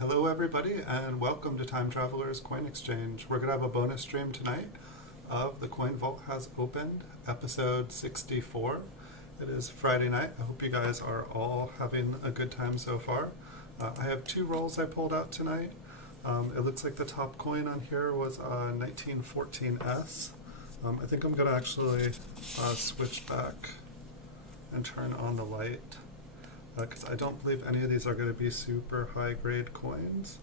Hello everybody and welcome to Time Traveler's Coin Exchange. We're going to have a bonus stream tonight of The Coin Vault Has Opened, episode 64. It is Friday night. I hope you guys are all having a good time so far. I have two rolls I pulled out tonight. It looks like the top coin on here was a 1914S. I think I'm going to actually switch back and turn on the light, because I don't believe any of these are going to be super high grade coins,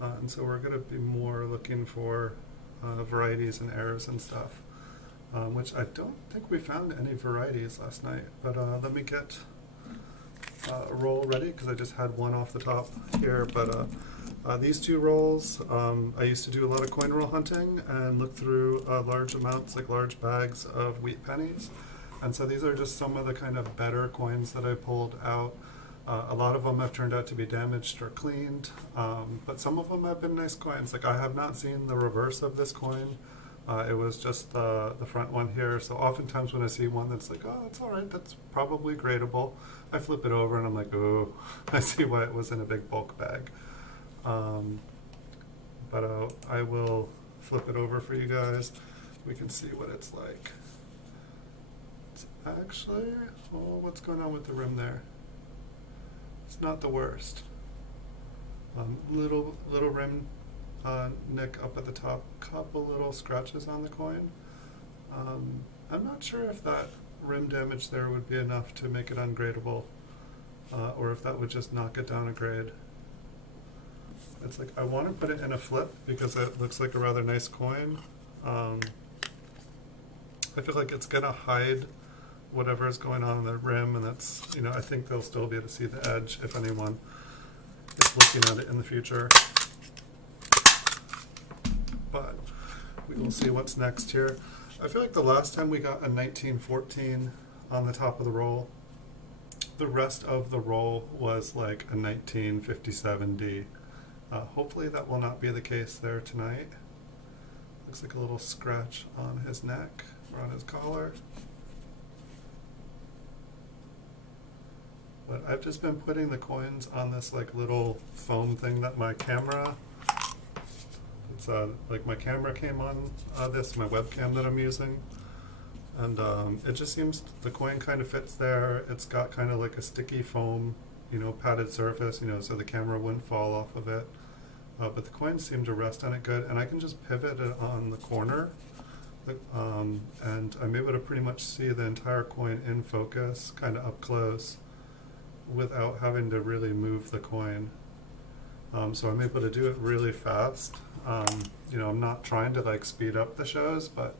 and so we're going to be more looking for varieties and errors and stuff, which I don't think we found any varieties last night, but let me get a roll ready because I just had one off the top here. But these two rolls, I used to do a lot of coin roll hunting and look through large amounts, like large bags of wheat pennies. And so these are just some of the kind of better coins that I pulled out. A lot of them have turned out to be damaged or cleaned, but some of them have been nice coins. Like I have not seen the reverse of this coin. It was just the front one here. So oftentimes when I see one that's like, oh, it's all right, that's probably gradable, I flip it over and I'm like, oh, I see why it was in a big bulk bag. But I will flip it over for you guys. We can see what it's like. Actually, oh, what's going on with the rim there? It's not the worst. Little rim nick up at the top, couple little scratches on the coin. I'm not sure if that rim damage there would be enough to make it ungradable, or if that would just knock it down a grade. It's like I want to put it in a flip because it looks like a rather nice coin. I feel like it's gonna hide whatever is going on in the rim, and that's, you know, I think they'll still be able to see the edge if anyone is looking at it in the future. But we will see what's next here. I feel like the last time we got a 1914 on the top of the roll, the rest of the roll was like a 1957D. Hopefully that will not be the case there tonight. Looks like a little scratch on his neck or on his collar. But I've just been putting the coins on this like little foam thing that my camera, it's like my camera came on this, my webcam that I'm using. And it just seems the coin kind of fits there. It's got kind of like a sticky foam, you know, padded surface, you know, so the camera wouldn't fall off of it. But the coins seem to rest on it good, and I can just pivot it on the corner. And I'm able to pretty much see the entire coin in focus, kind of up close, without having to really move the coin. So I'm able to do it really fast. You know, I'm not trying to like speed up the shows, but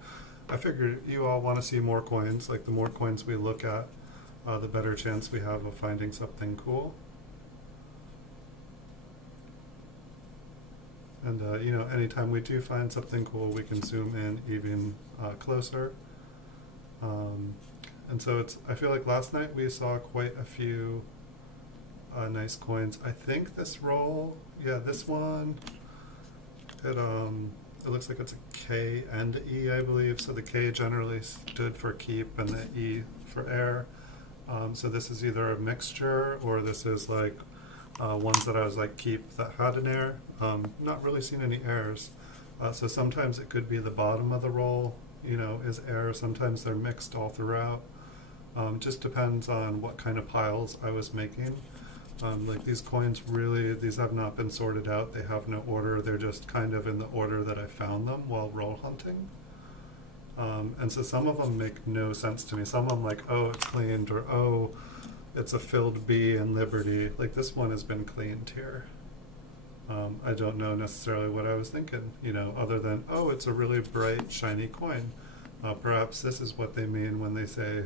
I figure you all want to see more coins. Like the more coins we look at, the better chance we have of finding something cool. And you know, anytime we do find something cool, we can zoom in even closer. And so I feel like last night we saw quite a few nice coins. I think this roll, yeah, this one, it looks like it's a K and E, I believe. So the K generally stood for keep and the E for air. So this is either a mixture or this is like ones that I was like keep that had an air. Not really seen any airs. So sometimes it could be the bottom of the roll, you know, is air. Sometimes they're mixed all throughout. Just depends on what kind of piles I was making. Like these coins really, these have not been sorted out. They have no order. They're just kind of in the order that I found them while roll hunting. And so some of them make no sense to me. Some of them like, oh, it's cleaned, or oh, it's a filled B in Liberty. Like this one has been cleaned here. I don't know necessarily what I was thinking, you know, other than, oh, it's a really bright, shiny coin. Perhaps this is what they mean when they say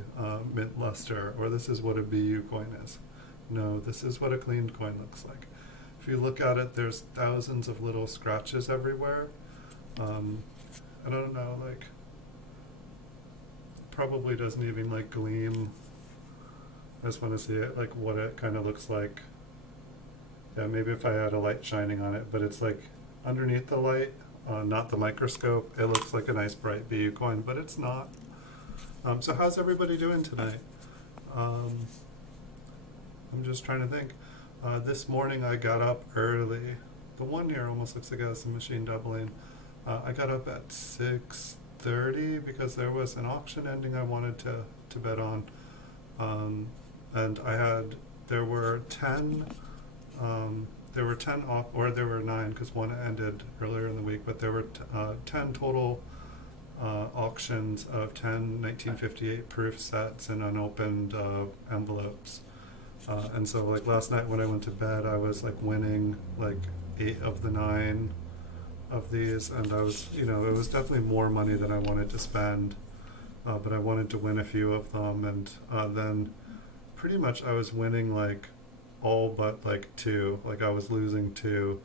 mint luster, or this is what a BU coin is. No, this is what a cleaned coin looks like. If you look at it, there's thousands of little scratches everywhere. I don't know, like, probably doesn't even like gleam. I just want to see it, like what it kind of looks like. Yeah, maybe if I had a light shining on it, but it's like underneath the light, not the microscope, it looks like a nice bright BU coin, but it's not. So how's everybody doing tonight? I'm just trying to think. This morning I got up early. The one here almost looks like it has the machine doubling. I got up at 6:30 because there was an auction ending I wanted to bet on. And there were 10, there were 9 because one ended earlier in the week, but there were 10 total auctions of 10 1958 proof sets and unopened envelopes. And so like last night when I went to bed, I was like winning like 8 of the 9 of these, and I was, it was definitely more money than I wanted to spend, but I wanted to win a few of them, and then pretty much I was winning like all but like 2, like I was losing 2,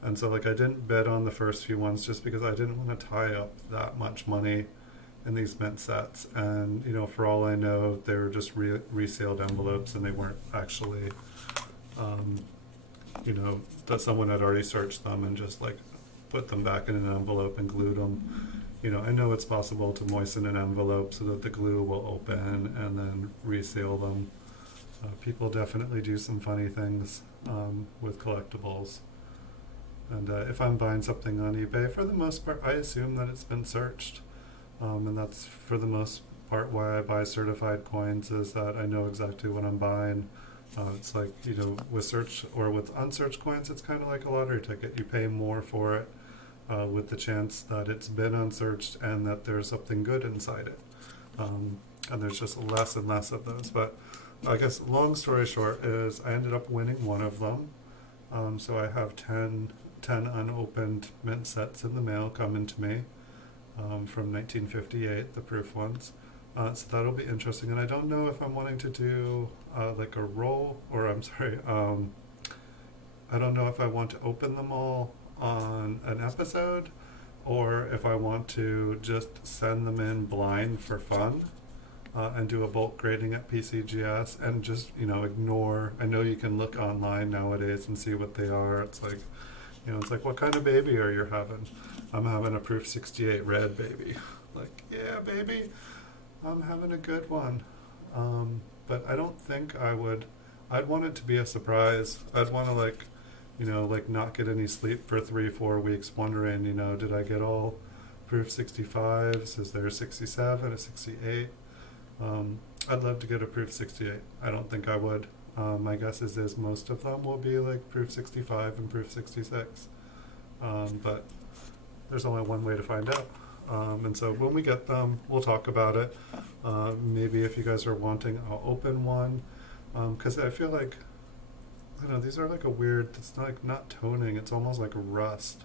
and so like I didn't bet on the first few ones just because I didn't want to tie up that much money in these mint sets, and for all I know they were just resealed envelopes and they weren't actually that someone had already searched them and just like put them back in an envelope and glued them. I know it's possible to moisten an envelope so that the glue will open and then reseal them. People definitely do some funny things with collectibles. And if I'm buying something on eBay, for the most part, I assume that it's been searched. And that's for the most part why I buy certified coins, is that I know exactly what I'm buying. It's like, with search or with unsearched coins, it's kind of like a lottery ticket. You pay more for it with the chance that it's been unsearched and that there's something good inside it. And there's just less and less of those. But I guess long story short is I ended up winning one of them. So I have 10 unopened mint sets in the mail coming to me from 1958, the proof ones. So that'll be interesting. And I don't know if I'm wanting to do like a roll, or I don't know if I want to open them all on an episode, or if I want to just send them in blind for fun. And do a bulk grading at PCGS and just, ignore. I know you can look online nowadays and see what they are. It's like, it's like, what kind of baby are you having? I'm having a proof 68 red baby. Like, yeah, baby, I'm having a good one. But I don't think I'd want it to be a surprise. I'd want to like not get any sleep for 3-4 weeks wondering, did I get all proof 65s? Is there a 67, a 68? I'd love to get a proof 68. I don't think I would. My guess is most of them will be like proof 65 and proof 66. But there's only one way to find out. And so when we get them, we'll talk about it. Maybe if you guys are wanting, I'll open one. Because I feel like, I don't know, these are like a weird, it's not toning, it's almost like rust.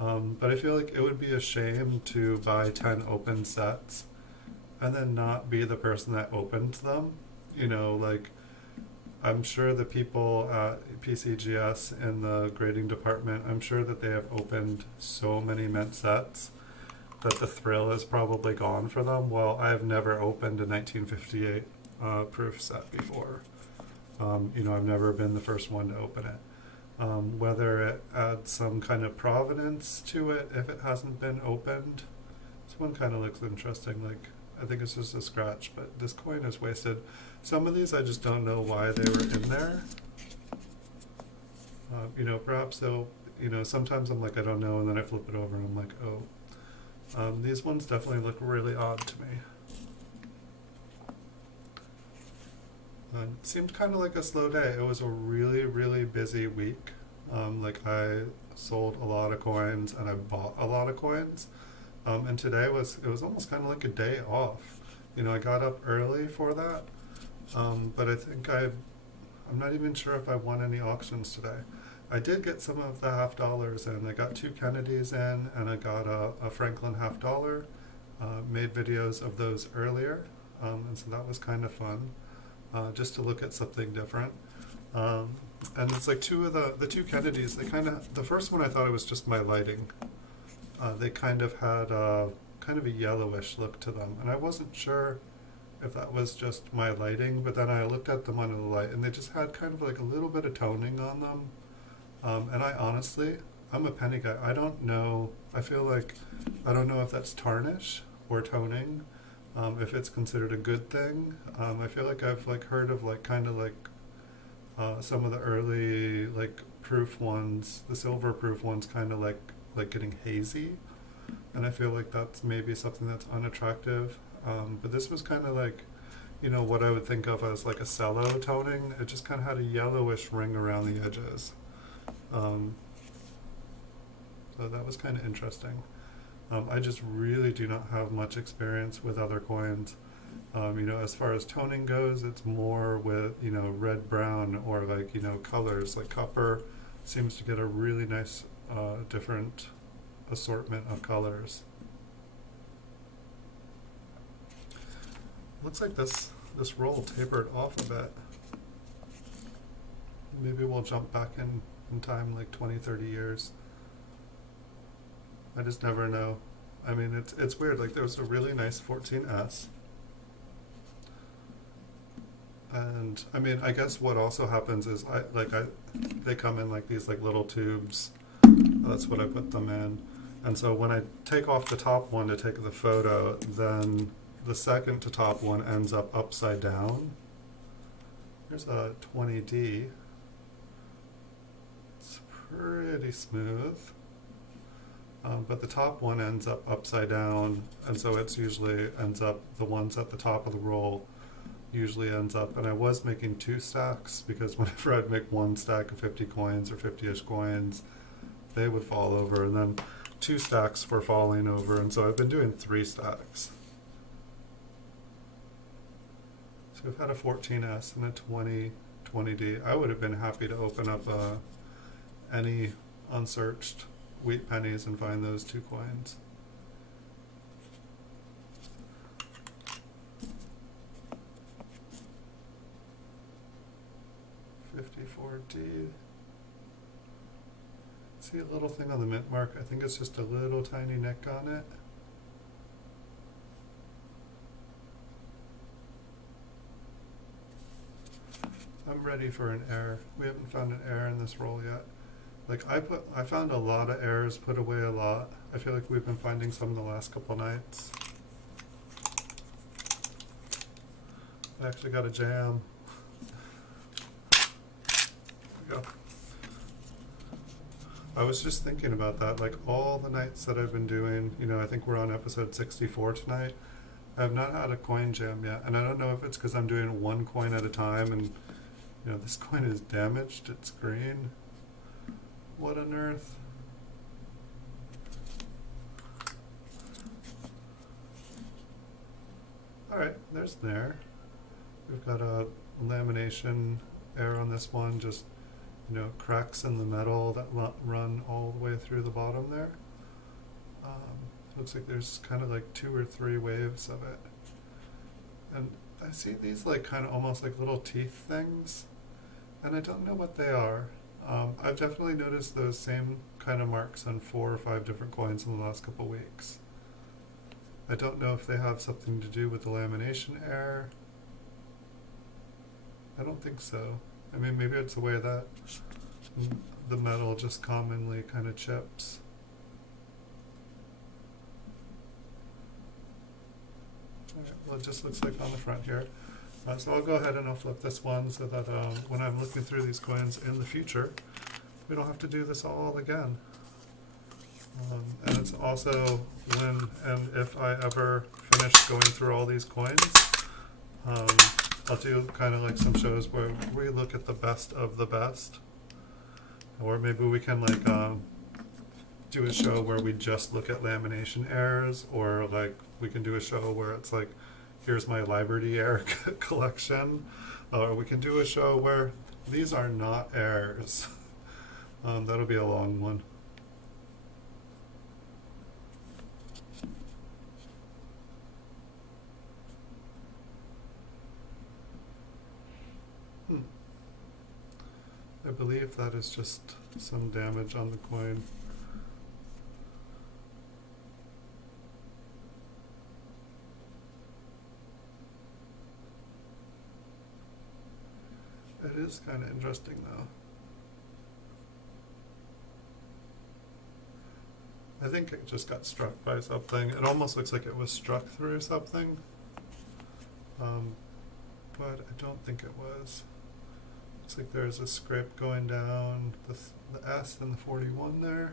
But I feel like it would be a shame to buy 10 open sets and then not be the person that opened them. Like, I'm sure the people at PCGS in the grading department, I'm sure that they have opened so many mint sets that the thrill is probably gone for them. Well, I have never opened a 1958 proof set before. I've never been the first one to open it. Whether it adds some kind of provenance to it if it hasn't been opened. This one kind of looks interesting. Like, I think it's just a scratch, but this coin is wasted. Some of these I just don't know why they were in there. Perhaps they'll, sometimes I'm like, I don't know, and then I flip it over and I'm like, oh. These ones definitely look really odd to me. It seemed kind of like a slow day. It was a really, really busy week. Like I sold a lot of coins and I bought a lot of coins. And today it was almost kind of like a day off. I got up early for that. But I think I'm not even sure if I won any auctions today. I did get some of the $50 in. I got 2 Kennedys in, and I got a Franklin $50. Made videos of those earlier, and so that was kind of fun, just to look at something different. And it's like the 2 Kennedys, the first one I thought it was just my lighting. They kind of had a yellowish look to them, and I wasn't sure if that was just my lighting, but then I looked at them under the light and they just had kind of like a little bit of toning on them. And I honestly, I'm a penny guy. I don't know. I feel like I don't know if that's tarnish or toning, if it's considered a good thing. I feel like I've heard of Some of the early like proof ones, the silver proof ones, kind of like getting hazy, and I feel like that's maybe something that's unattractive. But this was kind of like, you know, what I would think of as like a cello toning. It just kind of had a yellowish ring around the edges. So that was kind of interesting. I just really do not have much experience with other coins. You know, as far as toning goes, it's more with, you know, red, brown, or like, you know, colors. Like copper seems to get a really nice different assortment of colors. Looks like this roll tapered off a bit. Maybe we'll jump back in time like 20-30 years. I just never know. I mean, it's weird. Like there was a really nice 14S. And I mean, I guess what also happens is they come in like these like little tubes. That's what I put them in. And so when I take off the top one to take the photo, then the second to top one ends up upside down. Here's a 20D. It's pretty smooth. But the top one ends up upside down, and so it's usually ends up, the ones at the top of the roll usually ends up, and I was making 2 stacks because whenever I'd make 1 stack of 50 coins or 50-ish coins, they would fall over, and then 2 stacks were falling over, and so I've been doing 3 stacks. So we've had a 14S and a 20D. I would have been happy to open up any unsearched wheat pennies and find those 2 coins. $54D. See a little thing on the mint mark? I think it's just a little tiny nick on it. I'm ready for an error. We haven't found an error in this roll yet. Like I found a lot of errors, put away a lot. I feel like we've been finding some the last couple nights. I actually got a jam. There we go. I was just thinking about that, like all the nights that I've been doing, you know, I think we're on episode 64 tonight. I have not had a coin jam yet, and I don't know if it's because I'm doing 1 coin at a time, and you know, this coin is damaged, it's green. What on earth? Alright, there's an error. We've got a lamination error on this one, just, you know, cracks in the metal that run all the way through the bottom there. Looks like there's kind of like 2 or 3 waves of it. And I see these like kind of almost like little teeth things, and I don't know what they are. I've definitely noticed those same kind of marks on 4 or 5 different coins in the last couple weeks. I don't know if they have something to do with the lamination error. I don't think so. I mean, maybe it's the way that the metal just commonly kind of chips. Alright, well, it just looks like on the front here. So I'll go ahead and I'll flip this one so that when I'm looking through these coins in the future, we don't have to do this all again. And it's also when and if I ever finish going through all these coins, I'll do kind of like some shows where we look at the best of the best. Or maybe we can like do a show where we just look at lamination errors, or like we can do a show where it's like, here's my Liberty error collection. Or we can do a show where these are not errors. That'll be a long one. I believe that is just some damage on the coin. It is kind of interesting though. I think it just got struck by something. It almost looks like it was struck through something, but I don't think it was. Looks like there's a scrape going down the S and the 41 there.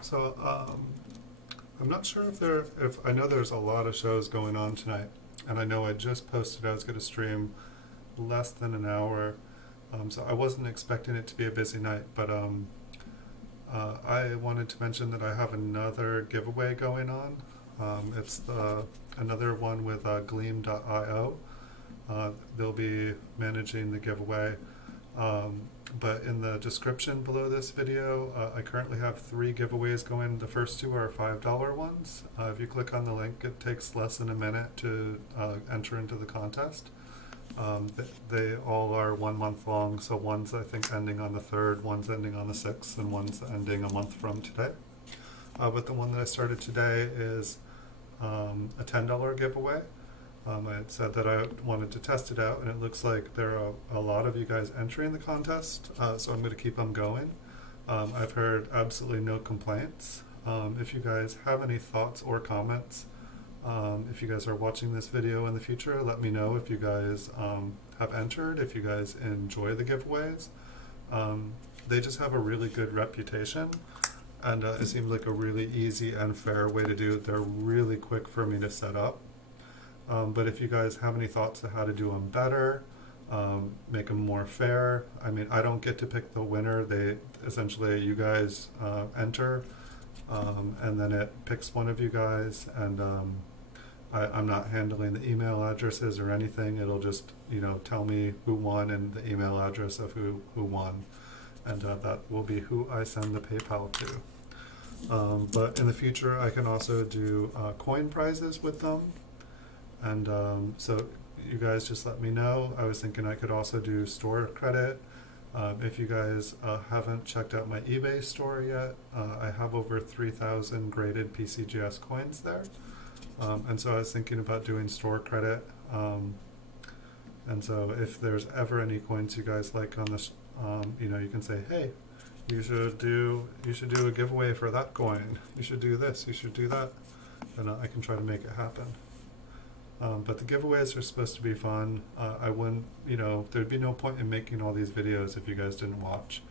So I'm not sure if I know there's a lot of shows going on tonight, and I know I just posted I was going to stream less than an hour, so I wasn't expecting it to be a busy night, but I wanted to mention that I have another giveaway going on. It's another one with Gleam.io. They'll be managing the giveaway. But in the description below this video, I currently have 3 giveaways going. The first 2 are $5 ones. If you click on the link, it takes less than a minute to enter into the contest. They all are 1 month long, so one's I think ending on the 3rd, one's ending on the 6th, and one's ending a month from today. But the one that I started today is a $10 giveaway. I had said that I wanted to test it out, and it looks like there are a lot of you guys entering the contest, so I'm going to keep them going. I've heard absolutely no complaints. If you guys have any thoughts or comments, if you guys are watching this video in the future, let me know if you guys have entered, if you guys enjoy the giveaways. They just have a really good reputation, and it seems like a really easy and fair way to do it. They're really quick for me to set up. But if you guys have any thoughts on how to do them better, make them more fair. I mean, I don't get to pick the winner. They essentially, you guys enter, and then it picks one of you guys, and I'm not handling the email addresses or anything. It'll just, tell me who won and the email address of who won, and that will be who I send the PayPal to. But in the future, I can also do coin prizes with them. And so you guys just let me know. I was thinking I could also do store credit. If you guys haven't checked out my eBay store yet, I have over 3,000 graded PCGS coins there. And so I was thinking about doing store credit. And so if there's ever any coins you guys like on this, you can say, hey, you should do a giveaway for that coin. You should do this, you should do that. And I can try to make it happen. But the giveaways are supposed to be fun. I wouldn't, there'd be no point in making all these videos if you guys didn't watch.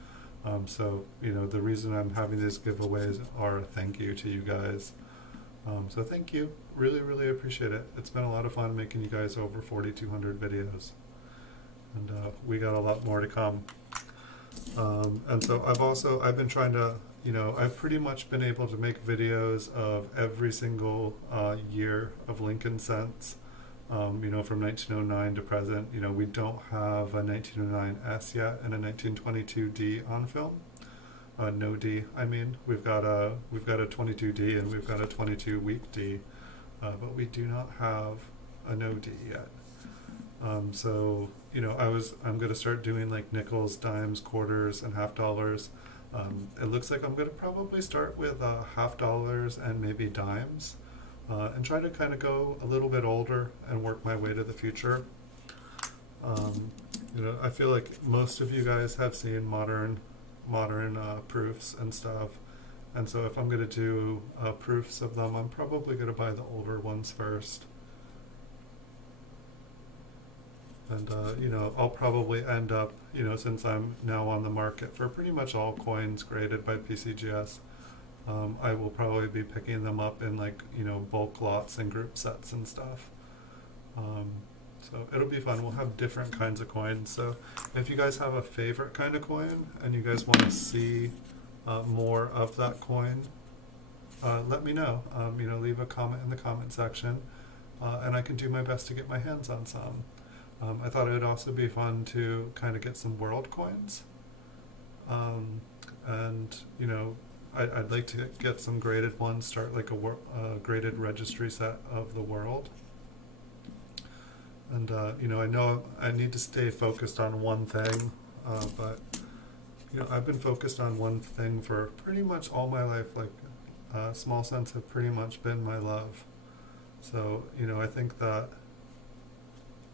So, the reason I'm having these giveaways are a thank you to you guys. So thank you. Really, really appreciate it. It's been a lot of fun making you guys over 4,200 videos. And we got a lot more to come. And so I've been trying to, I've pretty much been able to make videos of every single year of Lincoln cents, from 1909 to present. We don't have a 1909S yet and a 1922D on film. No D, I mean. We've got a 22D and we've got a 22 week D, but we do not have a no D yet. So, I'm going to start doing like nickels, dimes, quarters, and half dollars. It looks like I'm going to probably start with half dollars and maybe dimes, and try to kind of go a little bit older and work my way to the future. I feel like most of you guys have seen modern proofs and stuff, and so if I'm going to do proofs of them, I'm probably going to buy the older ones first. And, I'll probably end up, since I'm now on the market for pretty much all coins graded by PCGS, I will probably be picking them up in bulk lots and group sets and stuff. So it'll be fun. We'll have different kinds of coins. So if you guys have a favorite kind of coin and you guys want to see more of that coin, let me know. Leave a comment in the comment section, and I can do my best to get my hands on some. I thought it would also be fun to kind of get some world coins. And, I'd like to get some graded ones, start like a graded registry set of the world. And, I know I need to stay focused on one thing, but, I've been focused on one thing for pretty much all my life. Like, small cents have pretty much been my love. So, I think that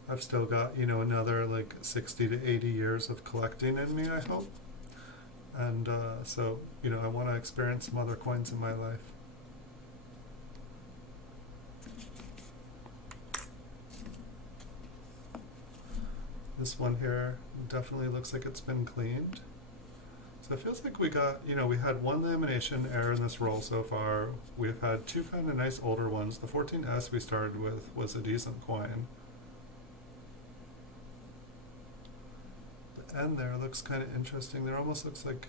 I've still got, another like 60 to 80 years of collecting in me, I hope. And so, I want to experience some other coins in my life. This one here definitely looks like it's been cleaned. So it feels like we got, we had one lamination error in this roll so far. We've had two kind of nice older ones. The 14S we started with was a decent coin. The end there looks kind of interesting. There almost looks like,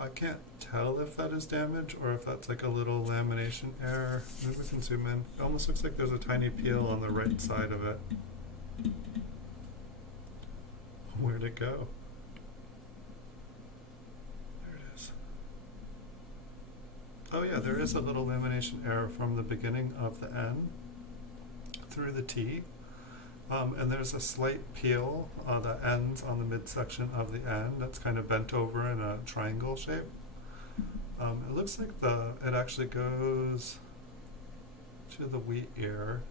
I can't tell if that is damage or if that's like a little lamination error. Maybe we can zoom in. It almost looks like there's a tiny peel on the right side of it. Where'd it go? There it is. Oh yeah, there is a little lamination error from the beginning of the N through the T. And there's a slight peel that ends on the midsection of the N that's kind of bent over in a triangle shape. It looks like it actually goes to the wheat ear.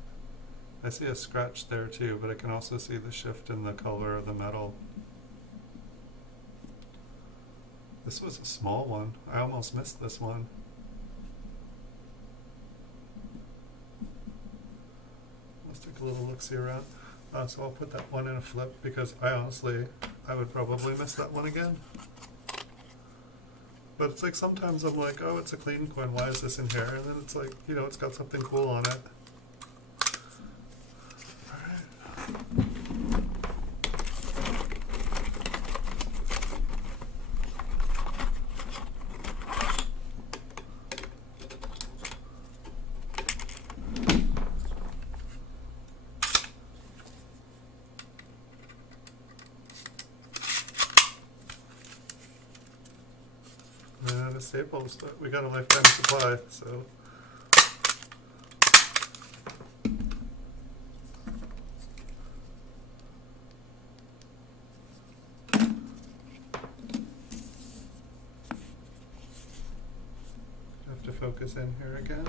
I see a scratch there too, but I can also see the shift in the color of the metal. This was a small one. I almost missed this one. Let's take a little look-see around. So I'll put that one in a flip because I would probably miss that one again. But it's like sometimes I'm like, oh, it's a clean coin, why is this in here? And then it's like, it's got something cool on it. Out of staples, but we got a lifetime supply, so. Have to focus in here again.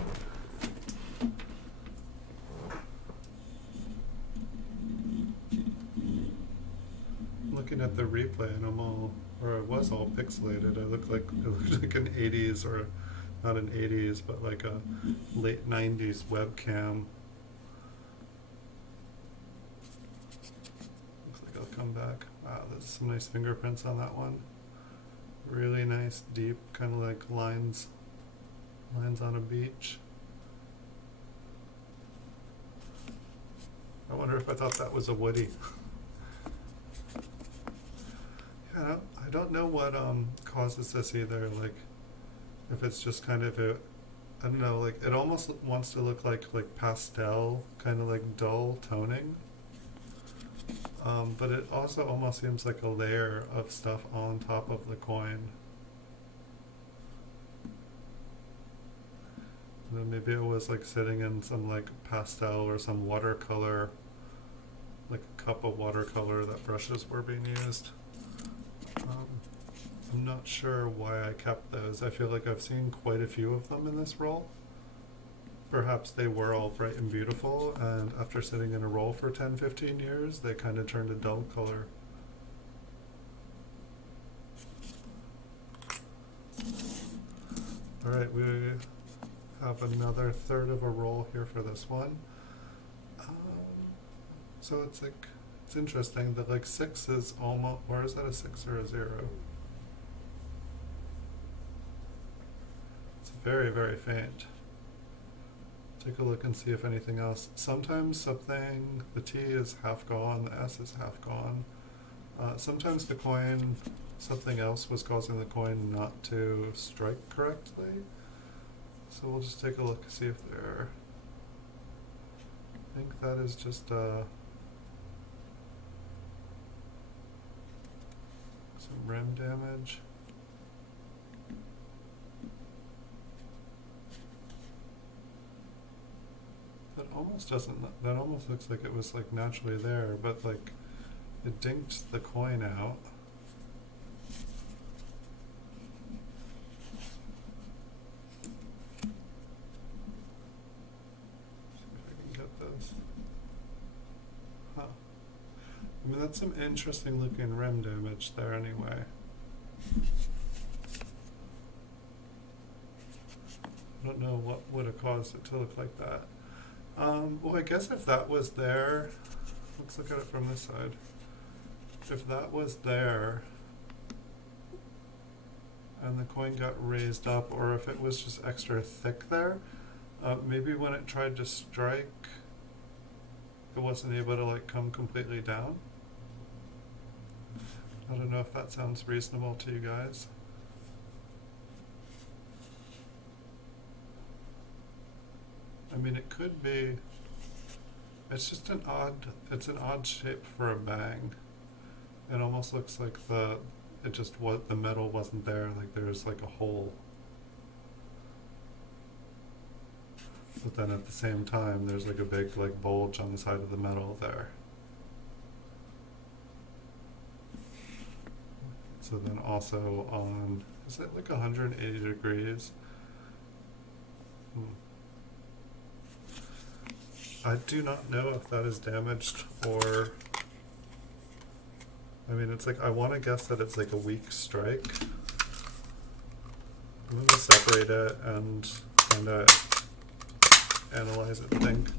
Looking at the replay and it was all pixelated. It looked like an 80s, or not an 80s, but like a late 90s webcam. Looks like I'll come back. Wow, there's some nice fingerprints on that one. Really nice, deep, kind of like lines on a beach. I wonder if I thought that was a Woody. Yeah, I don't know what causes this either. Like, if it's just kind of I don't know. Like, it almost wants to look like pastel, kind of like dull toning. But it also almost seems like a layer of stuff on top of the coin. And then maybe it was like sitting in some like pastel or some watercolor, like a cup of watercolor that brushes were being used. I'm not sure why I kept those. I feel like I've seen quite a few of them in this roll. Perhaps they were all bright and beautiful, and after sitting in a roll for 10-15 years, they kind of turned a dull color. Alright, we have another third of a roll here for this one. So it's like, it's interesting that like 6 is almost, or is that a 6 or a 0? It's very, very faint. Take a look and see if anything else. Sometimes the T is half gone, the S is half gone. Sometimes the coin, something else was causing the coin not to strike correctly. So we'll just take a look and see if there, I think that is just some rim damage. That almost doesn't, that almost looks like it was like naturally there, but like it dinked the coin out. See That's some interesting looking rim damage there anyway. I don't know what would have caused it to look like that. Well, I guess if that was there, let's look at it from this side. If that was there, and the coin got raised up, or if it was just extra thick there, maybe when it tried to strike, it wasn't able to like come completely down. I don't know if that sounds reasonable to you guys. I mean, it could be, it's just it's an odd shape for a bang. It almost looks like the metal wasn't there, like there's like a hole. But then at the same time, there's like a big like bulge on the side of the metal there. So then also on, is it like 180 degrees? I do not know if that is damaged or, I mean, it's like, I want to guess that it's like a weak strike. I'm going to separate it and kind of analyze it and think.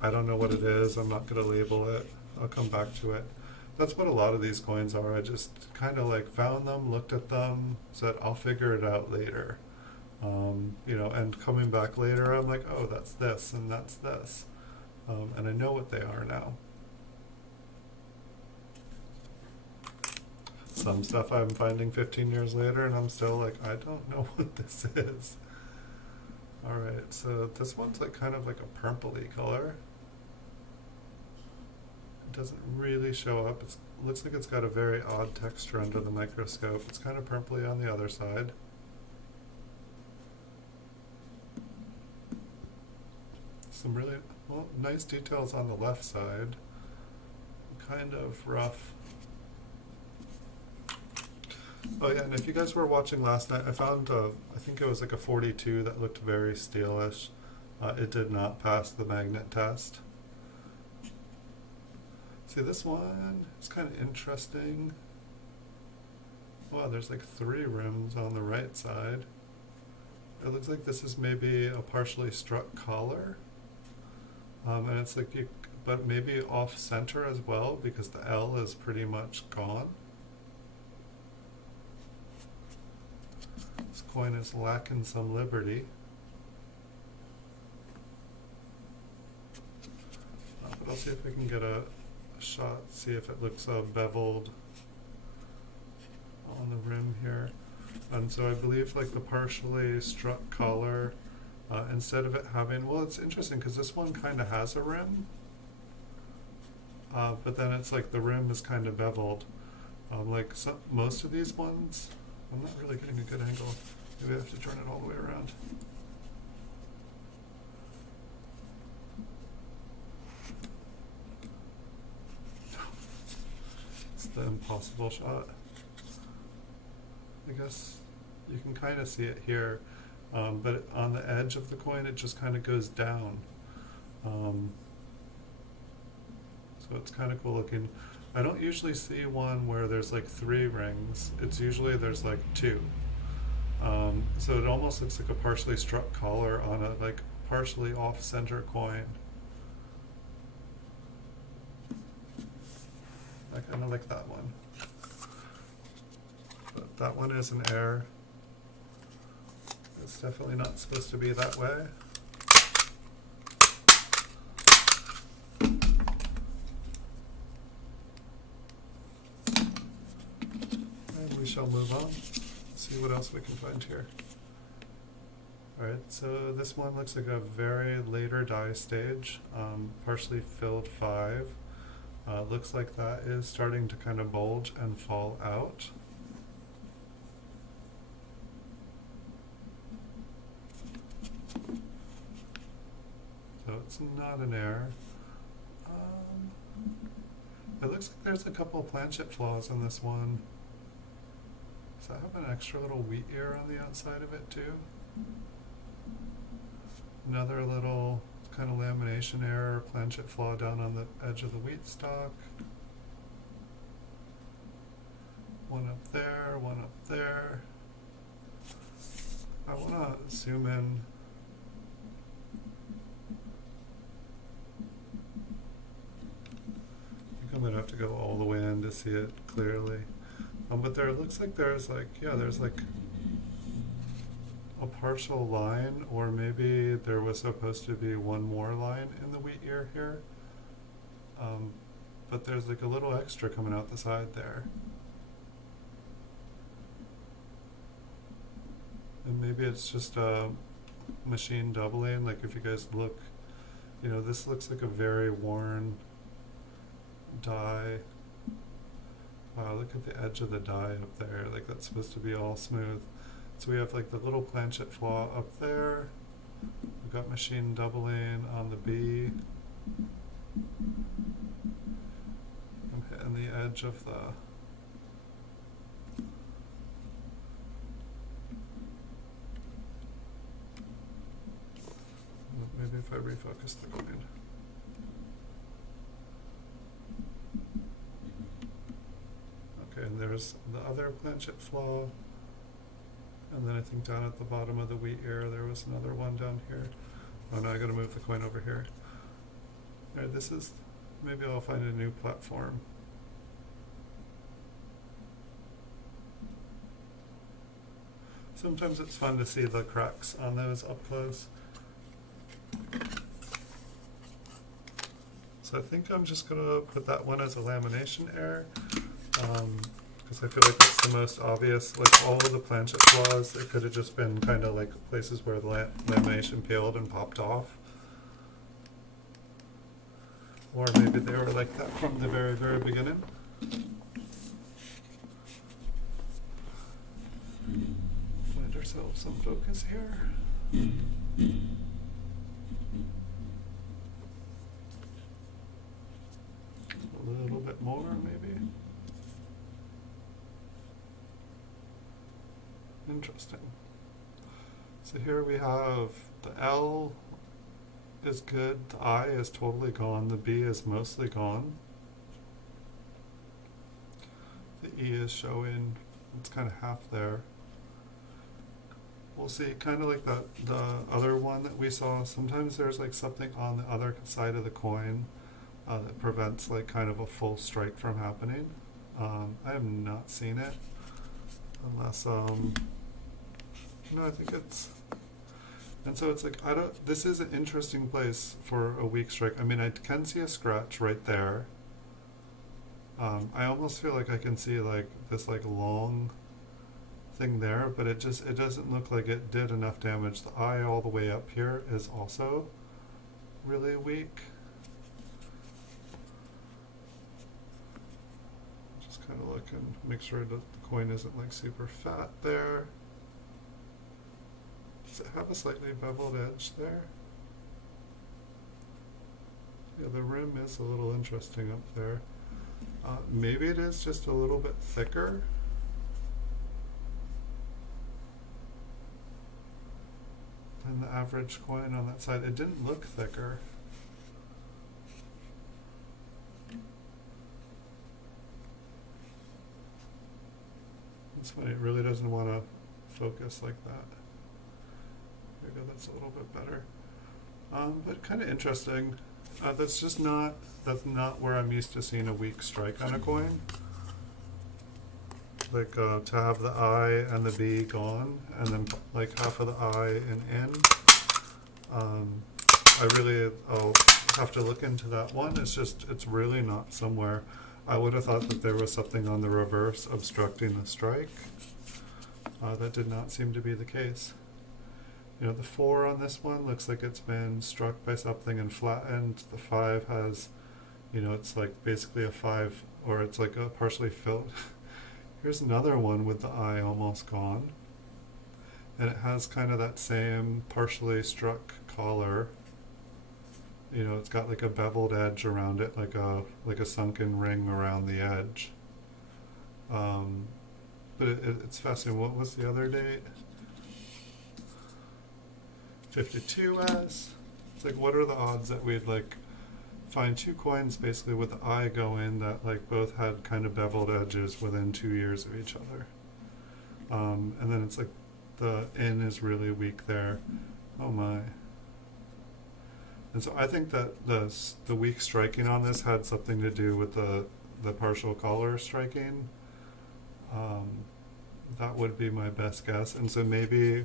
I don't know what it is. I'm not going to label it. I'll come back to it. That's what a lot of these coins are. I just kind of like found them, looked at them, said I'll figure it out later. You know, and coming back later, I'm like, oh, that's this and that's this. And I know what they are now. Some stuff I'm finding 15 years later and I'm still like, I don't know what this is. Alright, so this one's like kind of like a purpley color. It doesn't really show up. It looks like it's got a very odd texture under the microscope. It's kind of purpley on the other side. Some really nice details on the left side. Kind of rough. Oh yeah, and if you guys were watching last night, I found I think it was like a 42 that looked very steelish. It did not pass the magnet test. See, this one is kind of interesting. Wow, there's like 3 rims on the right side. It looks like this is maybe a partially struck collar. And it's like, but maybe off center as well, because the L is pretty much gone. This coin is lacking some liberty. But I'll see if we can get a shot, see if it looks beveled on the rim here. And so I believe like the partially struck collar, instead of it having, well, it's interesting because this one kind of has a rim, but then it's like the rim is kind of beveled. Like most of these ones, I'm not really getting a good angle. Maybe I have to turn it all the way around. It's the impossible shot. I guess you can kind of see it here, but on the edge of the coin it just kind of goes down. So it's kind of cool looking. I don't usually see one where there's like 3 rings. It's usually there's like 2. So it almost looks like a partially struck collar on a like partially off-center coin. I kind of like that one. But that one is an error. It's definitely not supposed to be that way. And we shall move on. See what else we can find here. Alright, so this one looks like a very later die stage, partially filled 5. Looks like that is starting to kind of bulge and fall out. So it's not an error. It looks like there's a couple of planchet flaws on this one. Does that have an extra little wheat ear on the outside of it too? Another little kind of lamination error, planchet flaw down on the edge of the wheat stock. One up there, one up there. I want to zoom in. I think I'm going to have to go all the way in to see it clearly. But there looks like there's like, yeah, there's like a partial line, or maybe there was supposed to be one more line in the wheat ear here. But there's like a little extra coming out the side there. And maybe it's just machine doubling. Like if you guys look, you know, this looks like a very worn die. Wow, look at the edge of the die up there. Like that's supposed to be all smooth. So we have like the little planchet flaw up there. We've got machine doubling on the B. I'm hitting the edge of the maybe if I refocus the coin. Okay, and there's the other planchet flaw. And then I think down at the bottom of the wheat ear there was another one down here. Oh no, I gotta move the coin over here. Alright, this is, maybe I'll find a new platform. Sometimes it's fun to see the cracks on those up close. So I think I'm just gonna put that one as a lamination error. Because I feel like it's the most obvious. Like all of the planchet flaws, it could have just been kind of like places where the lamination peeled and popped off. Or maybe they were like that from the very, very beginning. Find ourselves some focus here. A little bit more, maybe. Interesting. So here we have the L is good, the I is totally gone, the B is mostly gone. The E is showing, it's kind of half there. We'll see, kind of like the other one that we saw, sometimes there's like something on the other side of the coin that prevents like kind of a full strike from happening. I have not seen it, unless, no, I think it's, and so it's like, this is an interesting place for a weak strike. I mean, I can see a scratch right there. I almost feel like I can see like this like long thing there, but it doesn't look like it did enough damage. The eye all the way up here is also really weak. Just kind of look and make sure that the coin isn't like super fat there. Does it have a slightly beveled edge there? Yeah, the rim is a little interesting up there. Maybe it is just a little bit thicker. Than the average coin on that side. It didn't look thicker. It's funny, it really doesn't want to focus like that. There we go, that's a little bit better. But kind of interesting. That's not where I'm used to seeing a weak strike on a coin. Like to have the I and the B gone, and then like half of the I and N. I'll have to look into that one. It's really not somewhere. I would have thought that there was something on the reverse obstructing the strike. That did not seem to be the case. You know, the 4 on this one looks like it's been struck by something and flattened. The 5 has, you know, it's like basically a 5, or it's like a partially filled. Here's another one with the eye almost gone. And it has kind of that same partially struck collar. You know, it's got like a beveled edge around it, like a sunken ring around the edge. But it's fascinating. What was the other date? 52S. It's like, what are the odds that we'd like find two coins basically with the eye go in that like both had kind of beveled edges within 2 years of each other. And then it's like the in is really weak there. Oh my. And so I think that the weak striking on this had something to do with the partial collar striking. That would be my best guess. And so maybe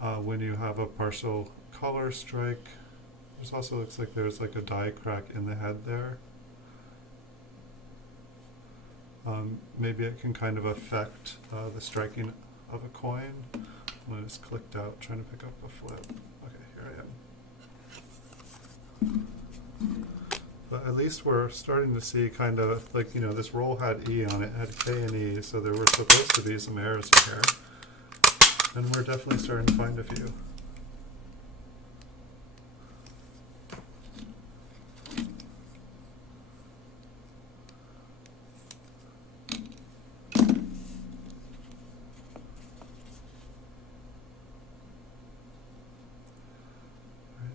when you have a partial collar strike, this also looks like there's like a die crack in the head there. Maybe it can kind of affect the striking of a coin. I just clicked out trying to pick up a flip. Okay, here I am. But at least we're starting to see kind of like, you know, this roll had E on it, had K and E, so there were supposed to be some errors in here. And we're definitely starting to find a few.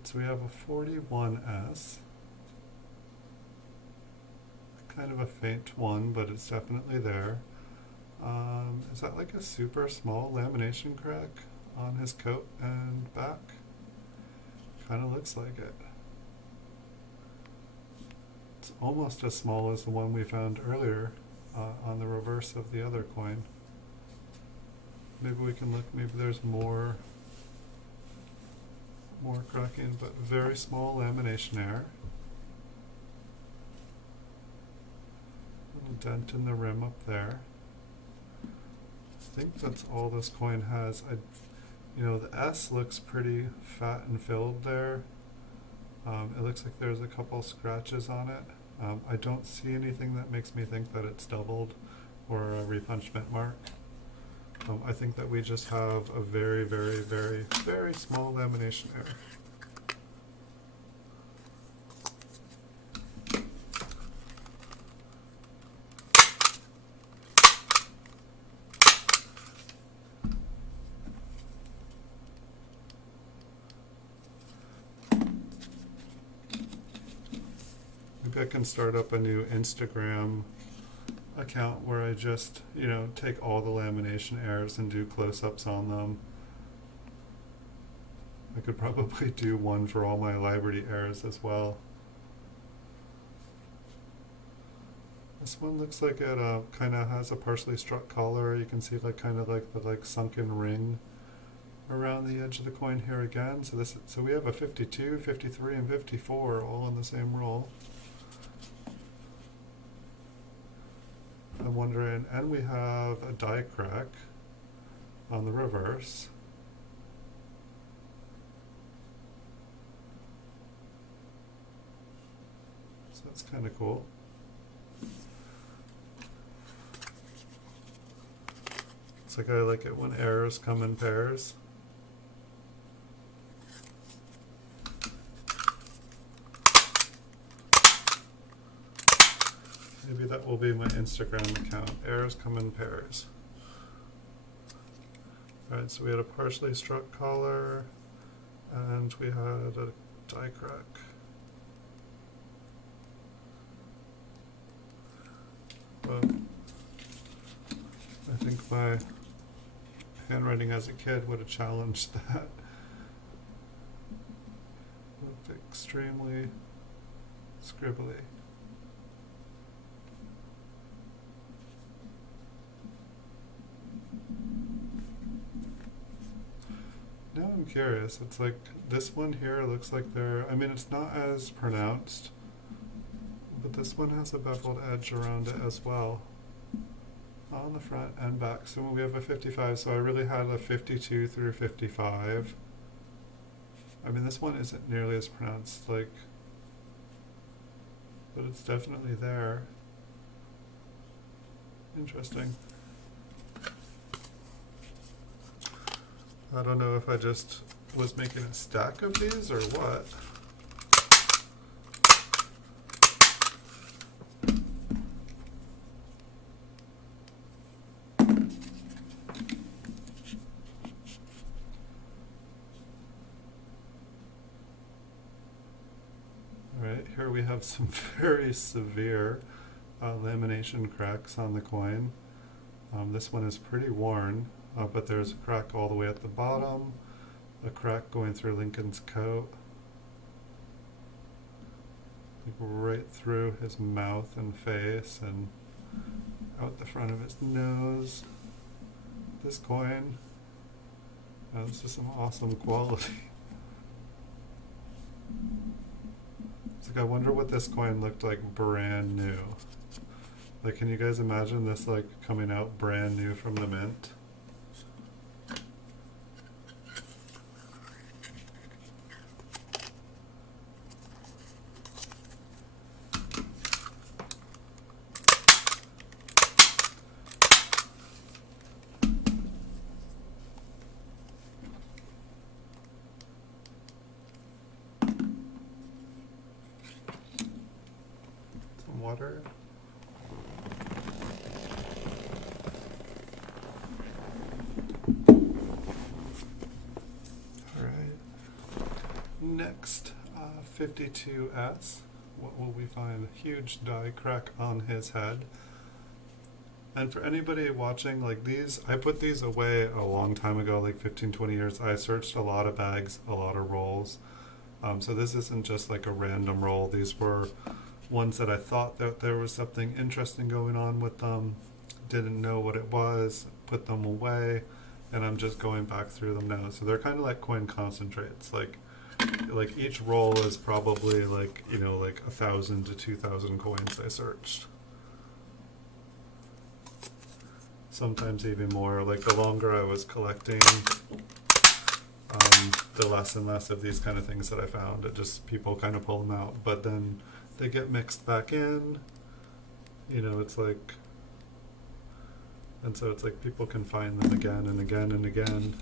So we have a 41S, kind of a faint one, but it's definitely there. Is that like a super small lamination crack on his coat and back? Kind of looks like it. It's almost as small as the one we found earlier on the reverse of the other coin. Maybe we can look, maybe there's more cracking, but very small lamination error. Little dent in the rim up there. I think that's all this coin has. You know, the S looks pretty fat and filled there. It looks like there's a couple scratches on it. I don't see anything that makes me think that it's doubled or a repunchment mark. I think that we just have a very, very, very, very small lamination error. Maybe I can start up a new Instagram account where I just, you know, take all the lamination errors and do close-ups on them. I could probably do one for all my Liberty errors as well. This one looks like it kind of has a partially struck collar. You can see like kind of like the sunken ring around the edge of the coin here again. So we have a 52, 53, and 54 all in the same roll. I'm wondering, and we have a die crack on the reverse. So that's kind of cool. Looks like I like it when errors come in pairs. Maybe that will be my Instagram account. Errors come in pairs. Alright, so we had a partially struck collar, and we had a die crack. Well, I think my handwriting as a kid would have challenged that. Looked extremely scribbly. Now I'm curious, it's like this one here looks like I mean it's not as pronounced, but this one has a beveled edge around it as well, on the front and back. So we have a 55, so I really had a 52 through 55. I mean this one isn't nearly as pronounced, like, but it's definitely there. Interesting. I don't know if I just was making a stack of these or what. Alright, here we have some very severe lamination cracks on the coin. This one is pretty worn, but there's a crack all the way at the bottom, a crack going through Lincoln's coat, like right through his mouth and face and out the front of his nose. This coin, this is some awesome quality. It's like, I wonder what this coin looked like brand new. Like, can you guys imagine this like coming out brand new from the mint? Some water. Next, 52S. What will we find? Huge die crack on his head. And for anybody watching, like these, I put these away a long time ago, like 15, 20 years. I searched a lot of bags, a lot of rolls. So this isn't just like a random roll. These were ones that I thought that there was something interesting going on with them. Didn't know what it was, put them away, and I'm just going back through them now. So they're kind of like coin concentrates. Like each roll is probably like, you know, like 1,000 to 2,000 coins I searched. Sometimes even more. Like the longer I was collecting, the less and less of these kind of things that I found. It just, people kind of pull them out, but then they get mixed back in. You know, it's like, and so it's like people can find them again and again and again.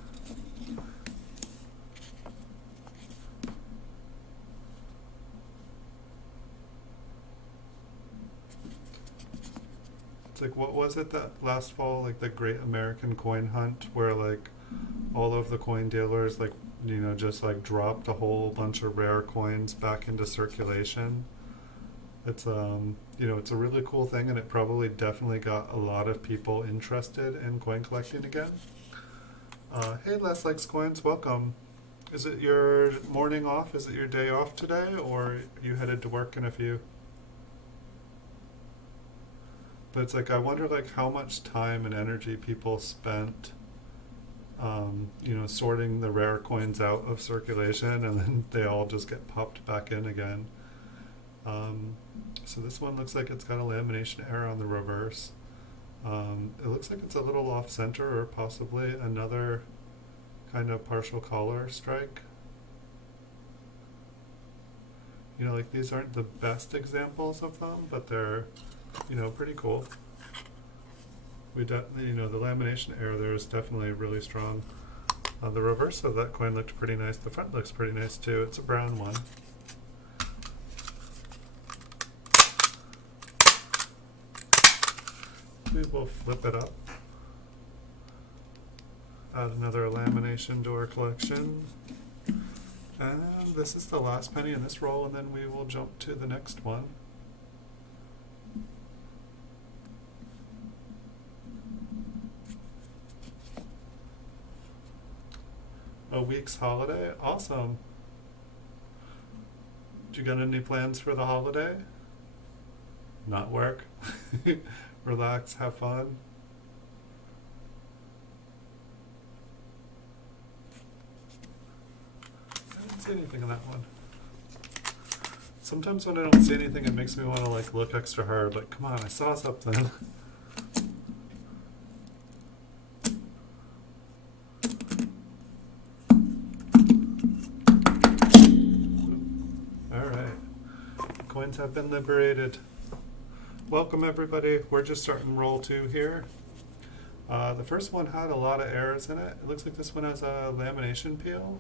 It's like, what was it that last fall, like the Great American Coin Hunt, where like all of the coin dealers, like, you know, just like dropped a whole bunch of rare coins back into circulation. It's you know, it's a really cool thing, and it probably definitely got a lot of people interested in coin collecting again. Hey, Les Likes Coins, welcome. Is it your morning off? Is it your day off today, or you headed to work in a few? But it's like, I wonder like how much time and energy people spent, you know, sorting the rare coins out of circulation, and then they all just get popped back in again. So this one looks like it's got a lamination error on the reverse. It looks like it's a little off center, or possibly another kind of partial collar strike. You know, like these aren't the best examples of them, but they're, you know, pretty cool. You know, the lamination error there is definitely really strong. The reverse of that coin looked pretty nice. The front looks pretty nice too. It's a brown one. We will flip it up. Add another lamination to our collection. And this is the last penny in this roll, and then we will jump to the next one. A week's holiday? Awesome. Do you got any plans for the holiday? Not work? Relax, have fun? I didn't see anything in that one. Sometimes when I don't see anything, it makes me want to like look extra hard. Like, come on, I saw something. Coins have been liberated. Welcome everybody. We're just starting roll 2 here. The first one had a lot of errors in it. It looks like this one has a lamination peel.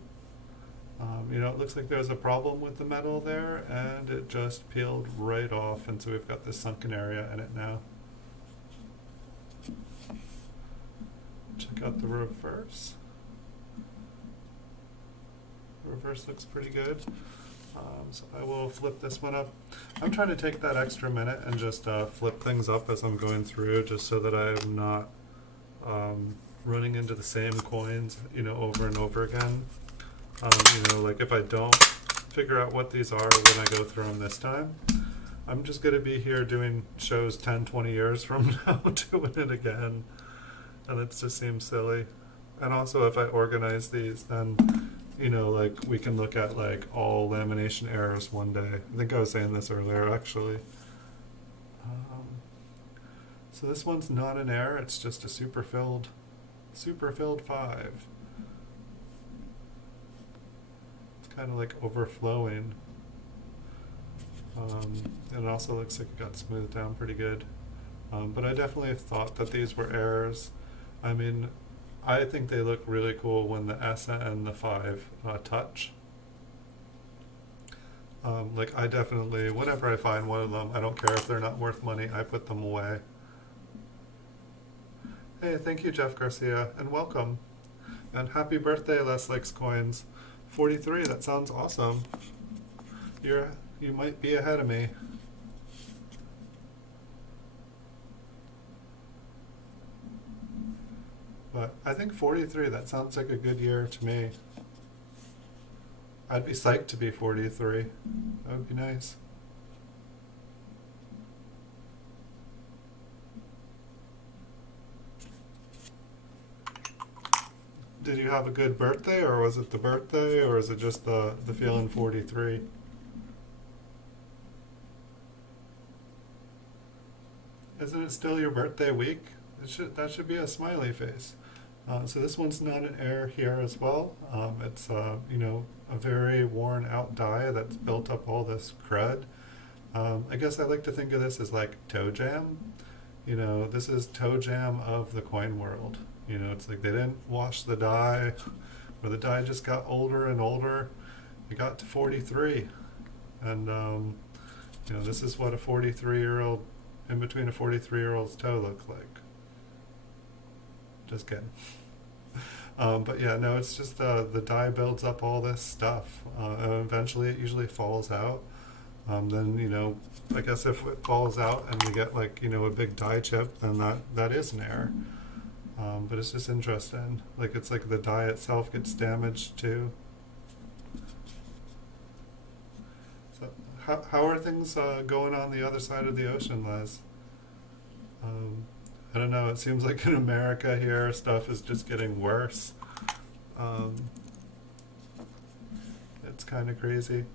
You know, it looks like there's a problem with the metal there, and it just peeled right off, and so we've got this sunken area in it now. Check out the reverse. The reverse looks pretty good. So I will flip this one up. I'm trying to take that extra minute and just flip things up as I'm going through, just so that I'm not running into the same coins, over and over again. Like if I don't figure out what these are when I go through them this time, I'm just going to be here doing shows 10, 20 years from now doing it again. And it just seems silly. And also if I organize these, then like we can look at like all lamination errors one day. I think I was saying this earlier actually. So this one's not an error, it's just a super filled 5. It's kind of like overflowing. And it also looks like it got smoothed down pretty good. But I definitely thought that these were errors. I mean, I think they look really cool when the S and the 5 touch. Like I definitely, whenever I find one of them, I don't care if they're not worth money, I put them away. Hey, thank you, Jeff Garcia, and welcome. And happy birthday, Les Likes Coins. 43, that sounds awesome. You might be ahead of me. But I think 43, that sounds like a good year to me. I'd be psyched to be 43. That would be nice. Did you have a good birthday, or was it the birthday, or is it just the feeling 43? Isn't it still your birthday week? That should be a smiley face. So this one's not an error here as well. It's a very worn out die that's built up all this crud. I guess I like to think of this as like toe jam. This is toe jam of the coin world. It's like they didn't wash the die, or the die just got older and older. It got to 43, and this is what a 43-year-old, in between a 43-year-old's toe looks like. Just kidding. But yeah, no, it's just the die builds up all this stuff, and eventually it usually falls out. Then I guess if it falls out and we get like a big die chip, then that is an error. But it's just interesting. Like it's like the die itself gets damaged too. So how are things going on the other side of the ocean, Les? I don't know, it seems like in America here, stuff is just getting worse. It's kind of crazy.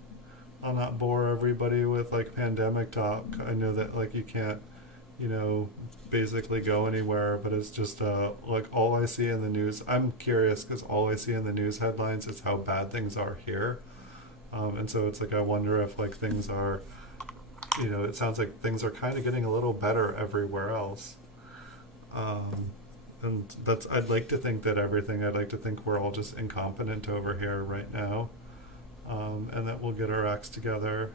I'll not bore everybody with like pandemic talk. I know that like you can't, basically go anywhere, but it's just like all I see in the news. I'm curious because all I see in the news headlines is how bad things are here. And so it's like I wonder if like things are, it sounds like things are kind of getting a little better everywhere else. And I'd like to think we're all just incompetent over here right now, and that we'll get our acts together.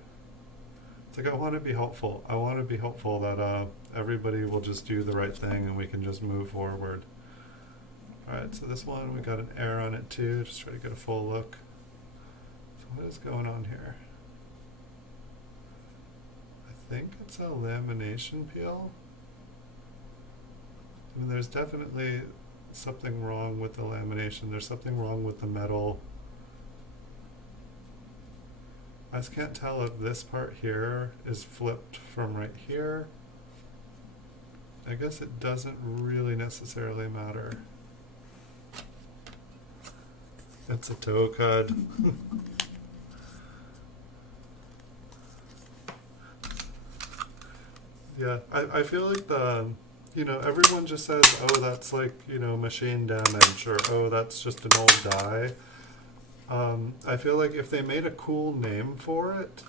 It's like I want to be hopeful. I want to be hopeful that everybody will just do the right thing and we can just move forward. Alright, so this one, we got an error on it too. Just try to get a full look. So what is going on here? I think it's a lamination peel. I mean, there's definitely something wrong with the lamination. There's something wrong with the metal. I just can't tell if this part here is flipped from right here. I guess it doesn't really necessarily matter. It's a toe cud. Yeah, I feel like everyone just says, oh, that's like, machine damage, or oh, that's just an old die. I feel like if they made a cool name for it,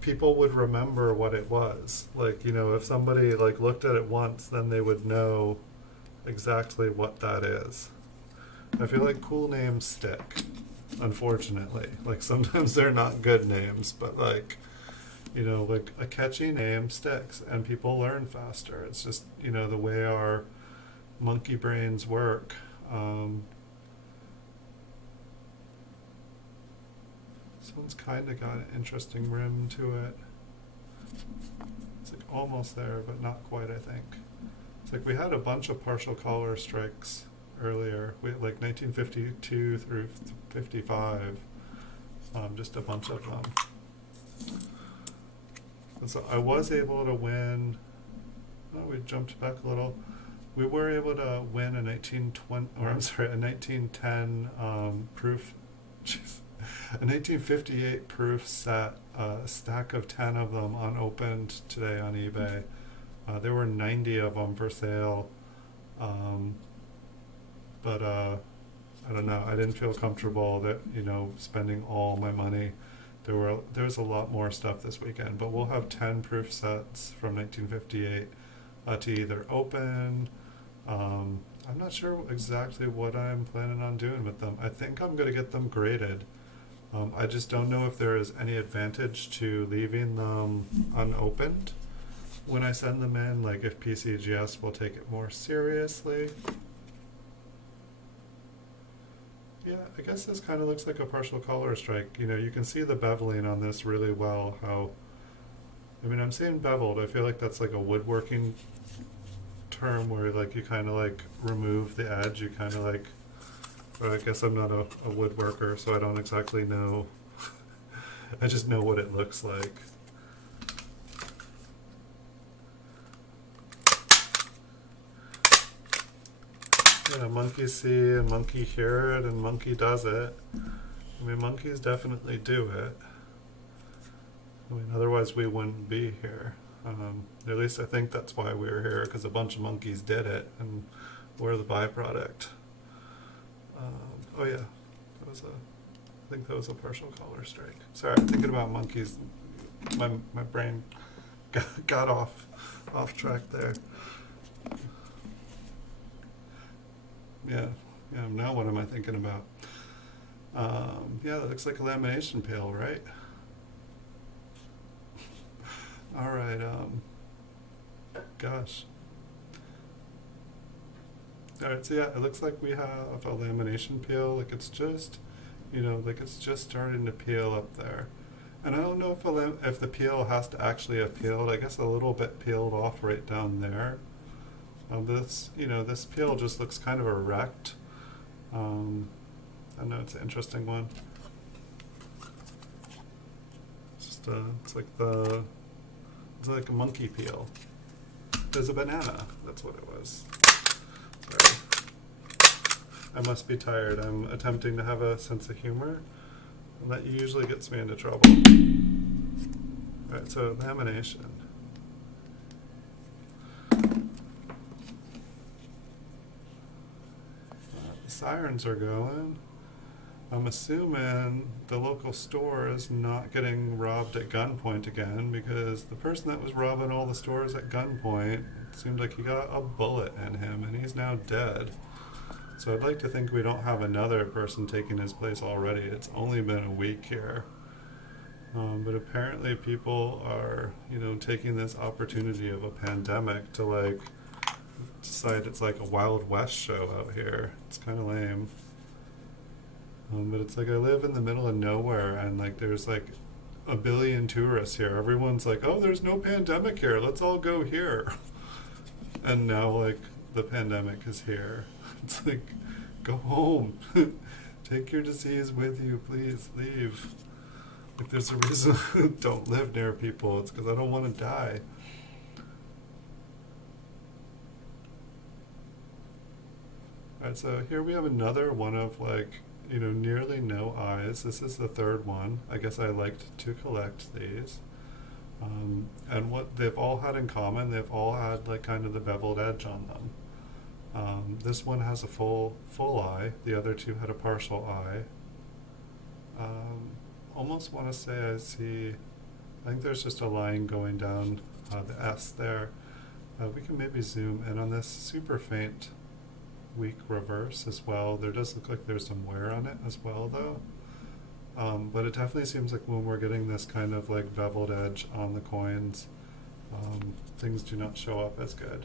people would remember what it was. Like, if somebody like looked at it once, then they would know exactly what that is. I feel like cool names stick, unfortunately. Like sometimes they're not good names, but like, like a catchy name sticks and people learn faster. It's just, the way our monkey brains work. So one's kind of got an interesting rim to it. It's like almost there, but not quite, I think. It's like we had a bunch of partial color strikes earlier. We had like 1952 through 55, just a bunch of them. And so I was able to win. Oh, we jumped back a little. We were able to win a 1910 proof, a 1958 proof set, a stack of 10 of them unopened today on eBay. There were 90 of them for sale, but I don't know. I didn't feel comfortable that spending all my money. There's a lot more stuff this weekend, but we'll have 10 proof sets from 1958 to either open. I'm not sure exactly what I'm planning on doing with them. I think I'm going to get them graded. I just don't know if there is any advantage to leaving them unopened when I send them in, like if PCGS will take it more seriously. Yeah, I guess this kind of looks like a partial color strike. You can see the beveling on this really well. I'm saying beveled. I feel like that's like a woodworking term where like you kind of like remove the edge. You kind of like, but I guess I'm not a woodworker, so I don't exactly know. I just know what it looks like. Yeah, monkey see and monkey hear it and monkey does it. Monkeys definitely do it. Otherwise we wouldn't be here. At least I think that's why we're here, because a bunch of monkeys did it and we're the byproduct. Oh yeah, I think that was a partial color strike. Sorry, I'm thinking about monkeys. My brain got off track there. Yeah, now what am I thinking about? Yeah, that looks like a lamination pail, right? All right, gosh. All right, so yeah, it looks like we have a lamination peel. Like it's just, it's just starting to peel up there. And I don't know if the peel has to actually have peeled. I guess a little bit peeled off right down there. This peel just looks kind of erect. I know it's an interesting one. It's like a monkey peel. There's a banana. That's what it was. Sorry. I must be tired. I'm attempting to have a sense of humor, and that usually gets me into trouble. All right, so lamination. Sirens are going. I'm assuming the local store is not getting robbed at gunpoint again, because the person that was robbing all the stores at gunpoint, it seemed like he got a bullet in him and he's now dead. So I'd like to think we don't have another person taking his place already. It's only been a week here. But apparently people are, taking this opportunity of a pandemic to like decide it's like a Wild West show out here. It's kind of lame. But it's like I live in the middle of nowhere, and like there's like a billion tourists here. Everyone's like, oh, there's no pandemic here. Let's all go here. And now like the pandemic is here. It's like, go home. Take your disease with you. Please leave. If there's a reason don't live near people, it's because I don't want to die. Alright, so here we have another one of like, nearly no eyes. This is the third one. I guess I liked to collect these. And what they've all had in common, they've all had like kind of the beveled edge on them. This one has a full eye. The other two had a partial eye. Almost want to say I think there's just a line going down the S there. We can maybe zoom in on this. Super faint, weak reverse as well. There does look like there's some wear on it as well though. But it definitely seems like when we're getting this kind of like beveled edge on the coins, things do not show up as good.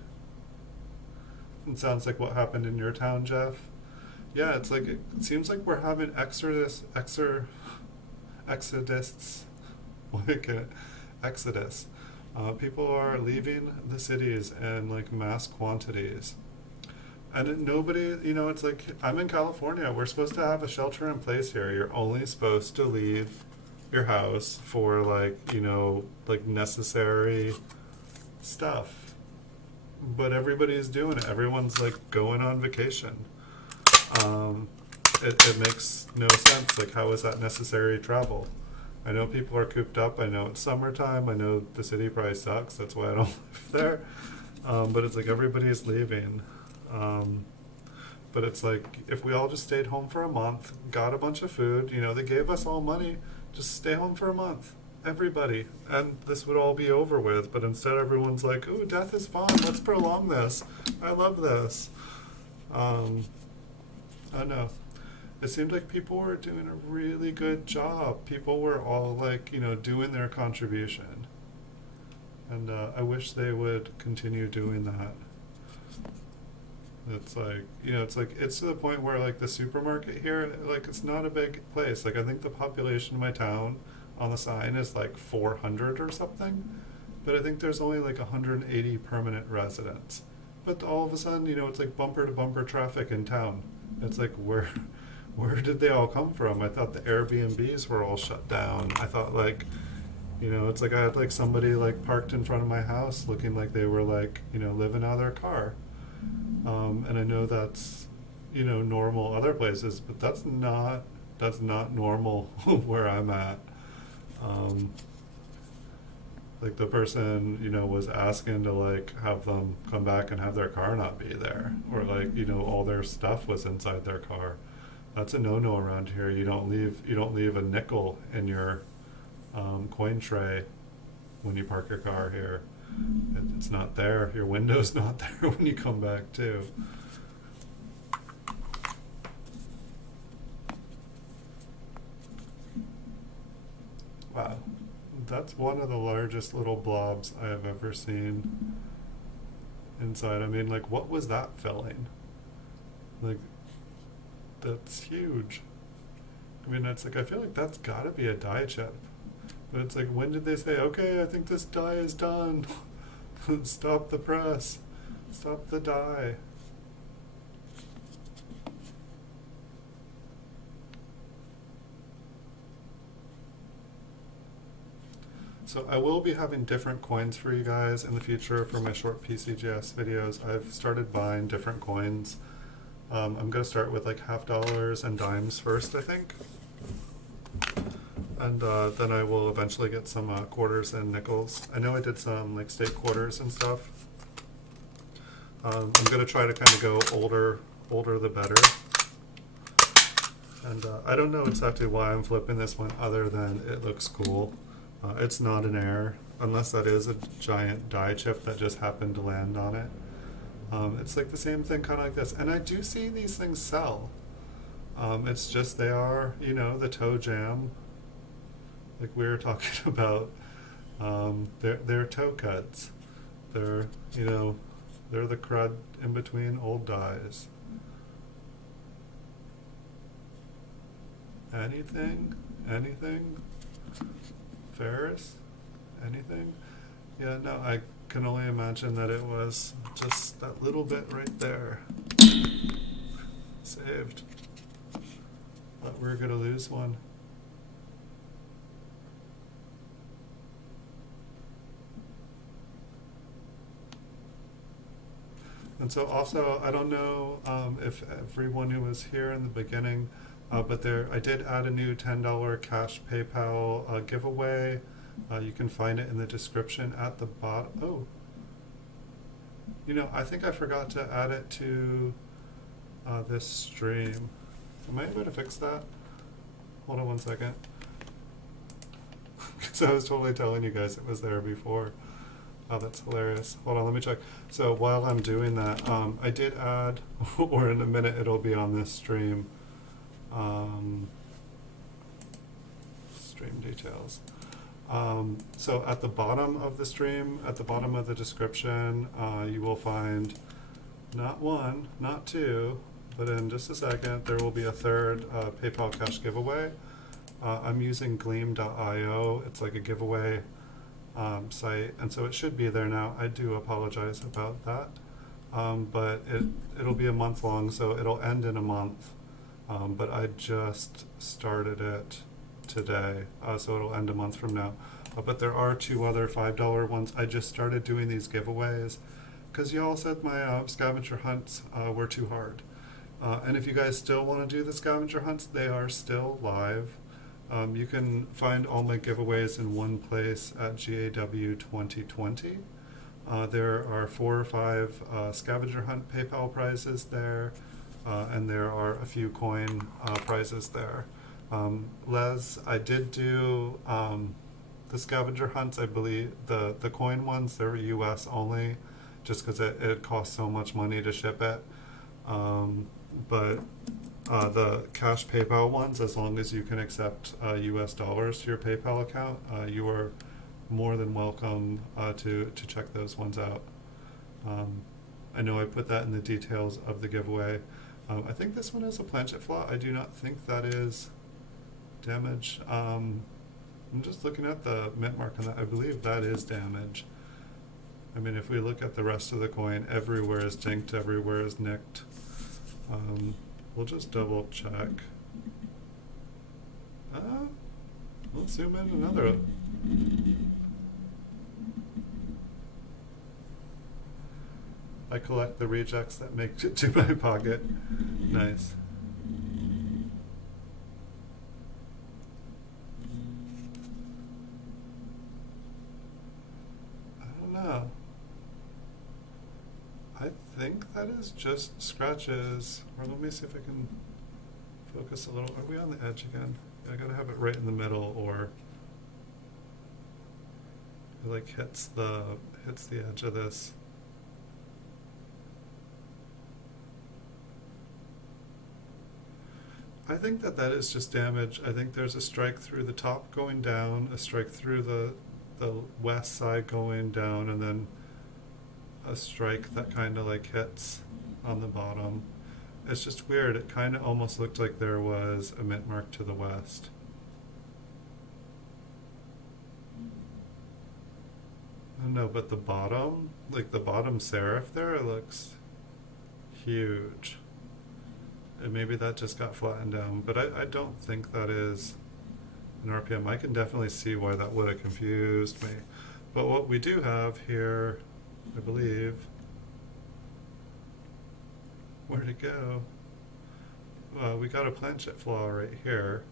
It sounds like what happened in your town, Jeff. Yeah, it's like it seems like we're having exodus. Like exodus. People are leaving the cities in like mass quantities. And nobody, it's like, I'm in California. We're supposed to have a shelter in place here. You're only supposed to leave your house for like, like necessary stuff. But everybody's doing it. Everyone's like going on vacation. It makes no sense. Like, how is that necessary travel? I know people are cooped up. I know it's summertime. I know the city probably sucks. That's why I don't live there. But it's like everybody's leaving. But it's like, if we all just stayed home for a month, got a bunch of food, they gave us all money, just stay home for a month. Everybody. And this would all be over with. But instead everyone's like, ooh, death is fun. Let's prolong this. I love this. I don't know. It seemed like people were doing a really good job. People were all like, doing their contribution. And I wish they would continue doing that. It's like, it's to the point where like the supermarket here, like it's not a big place. Like I think the population of my town on the sign is like 400 or something. But I think there's only like 180 permanent residents. But all of a sudden, it's like bumper to bumper traffic in town. It's like, where did they all come from? I thought the Airbnbs were all shut down. I thought like, it's like I had like somebody like parked in front of my house looking like they were like, living out of their car. And I know that's, normal other places, but that's not normal where I'm at. Like the person, was asking to like have them come back and have their car not be there, or like, all their stuff was inside their car. That's a no-no around here. You don't leave a nickel in your coin tray when you park your car here. It's not there. Your window's not there when you come back too. Wow. That's one of the largest little blobs I have ever seen inside. I mean, like, what was that filling? Like, that's huge. I mean, it's like, I feel like that's gotta be a dye chip. But it's like, when did they say, okay, I think this dye is done. Stop the press. Stop the dye. So I will be having different coins for you guys in the future for my short PCGS videos. I've started buying different coins. I'm going to start with like $50 and dimes first, I think. And then I will eventually get some quarters and nickels. I know I did some like state quarters and stuff. I'm going to try to kind of go older the better. And I don't know exactly why I'm flipping this one other than it looks cool. It's not an error, unless that is a giant die chip that just happened to land on it. It's like the same thing, kind of like this. And I do see these things sell. It's just they are, the toe jam, like we were talking about. They're toe cuts. They're, they're the crud in between old dies. Anything? Ferris? Anything? Yeah, no, I can only imagine that it was just that little bit right there. Saved. Thought we were going to lose one. And so also, I don't know if everyone who was here in the beginning, but I did add a new $10 cash PayPal giveaway. You can find it in the description at the bottom. Oh, I think I forgot to add it to this stream. Am I able to fix that? Hold on one second. Because I was totally telling you guys it was there before. Oh, that's hilarious. Hold on, let me check. So while I'm doing that, I did add, or in a minute it'll be on this stream, stream details. So at the bottom of the stream, at the bottom of the description, you will find not one, not two, but in just a second there will be a third PayPal cash giveaway. I'm using gleam.io. It's like a giveaway site, and so it should be there now. I do apologize about that. But it'll be a month long, so it'll end in a month. But I just started it today, so it'll end a month from now. But there are 2 other $5 ones. I just started doing these giveaways because y'all said my scavenger hunts were too hard. And if you guys still want to do the scavenger hunts, they are still live. You can find all my giveaways in one place at GAW 2020. There are 4 or 5 scavenger hunt PayPal prizes there, and there are a few coin prizes there. Les, I did do the scavenger hunts. I believe the coin ones, they're US only, just because it costs so much money to ship it. But the cash PayPal ones, as long as you can accept US dollars to your PayPal account, you are more than welcome to check those ones out. I know I put that in the details of the giveaway. I think this one is a planchet flaw. I do not think that is damage. I'm just looking at the mint mark on that. I believe that is damage. I mean, if we look at the rest of the coin, everywhere is dinked, everywhere is nicked. We'll just double check. Let's zoom in another. I collect the rejects that make it to my pocket. Nice. I don't know. I think that is just scratches. Or let me see if I can focus a little. Are we on the edge again? I gotta have it right in the middle, or it like hits the edge of this. I think that is just damage. I think there's a strike through the top going down, a strike through the west side going down, and then a strike that kind of like hits on the bottom. It's just weird. It kind of almost looked like there was a mint mark to the west. I don't know, but the bottom, like the bottom serif there, it looks huge. And maybe that just got flattened down, but I don't think that is an RPM. I can definitely see why that would have confused me. But what we do have here, I believe, where'd it go? We got a planchet flaw right here.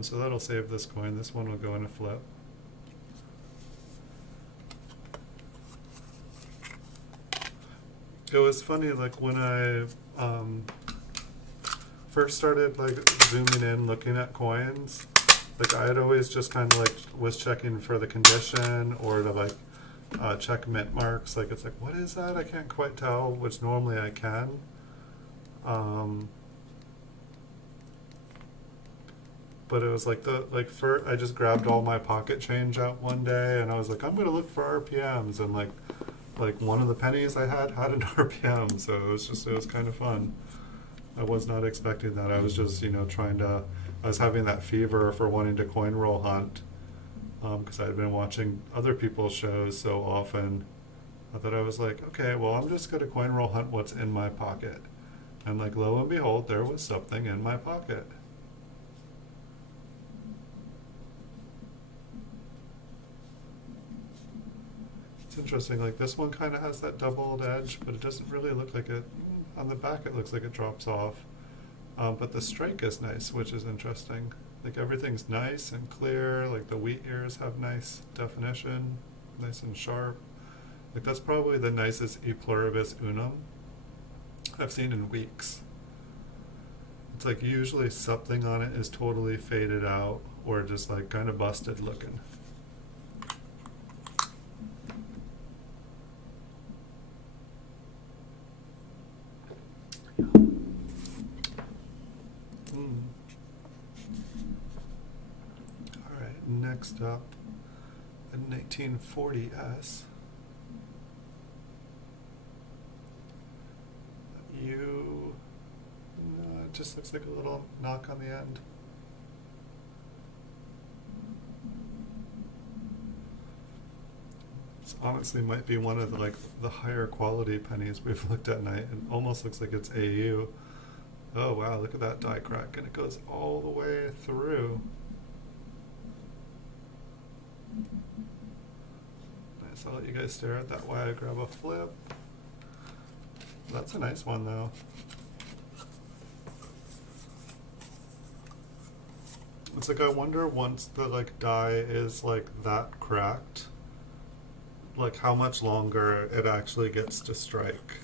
So that'll save this coin. This one will go in a flip. It was funny, like when I first started like zooming in, looking at coins, like I had always just kind of like was checking for the condition or to like check mint marks. Like it's like, what is that? I can't quite tell, which normally I can. But it was like I just grabbed all my pocket change out one day and I was like, I'm gonna look for RPMs, and like one of the pennies I had an RPM, so it was kind of fun. I was not expecting that. I was just, I was having that fever for wanting to coin roll hunt, because I had been watching other people's shows so often that I was like, okay, well, I'm just going to coin roll hunt what's in my pocket. And like, lo and behold, there was something in my pocket. It's interesting, like this one kind of has that doubled edge, but it doesn't really look like it. On the back it looks like it drops off. But the strike is nice, which is interesting. Like everything's nice and clear, like the wheat ears have nice definition, nice and sharp. Like that's probably the nicest E pluribus unum I've seen in weeks. It's like usually something on it is totally faded out or just like kind of busted looking. Next up, a 1940S. It just looks like a little knock on the end. honestly might be one of the higher quality pennies we've looked at tonight. It almost looks like it's AU. Oh wow, look at that die crack, and it goes all the way through. Nice, I'll let you guys stare at that while I grab a flip. That's a nice one though. It's like, I wonder once the die is that cracked, how much longer it actually gets to strike.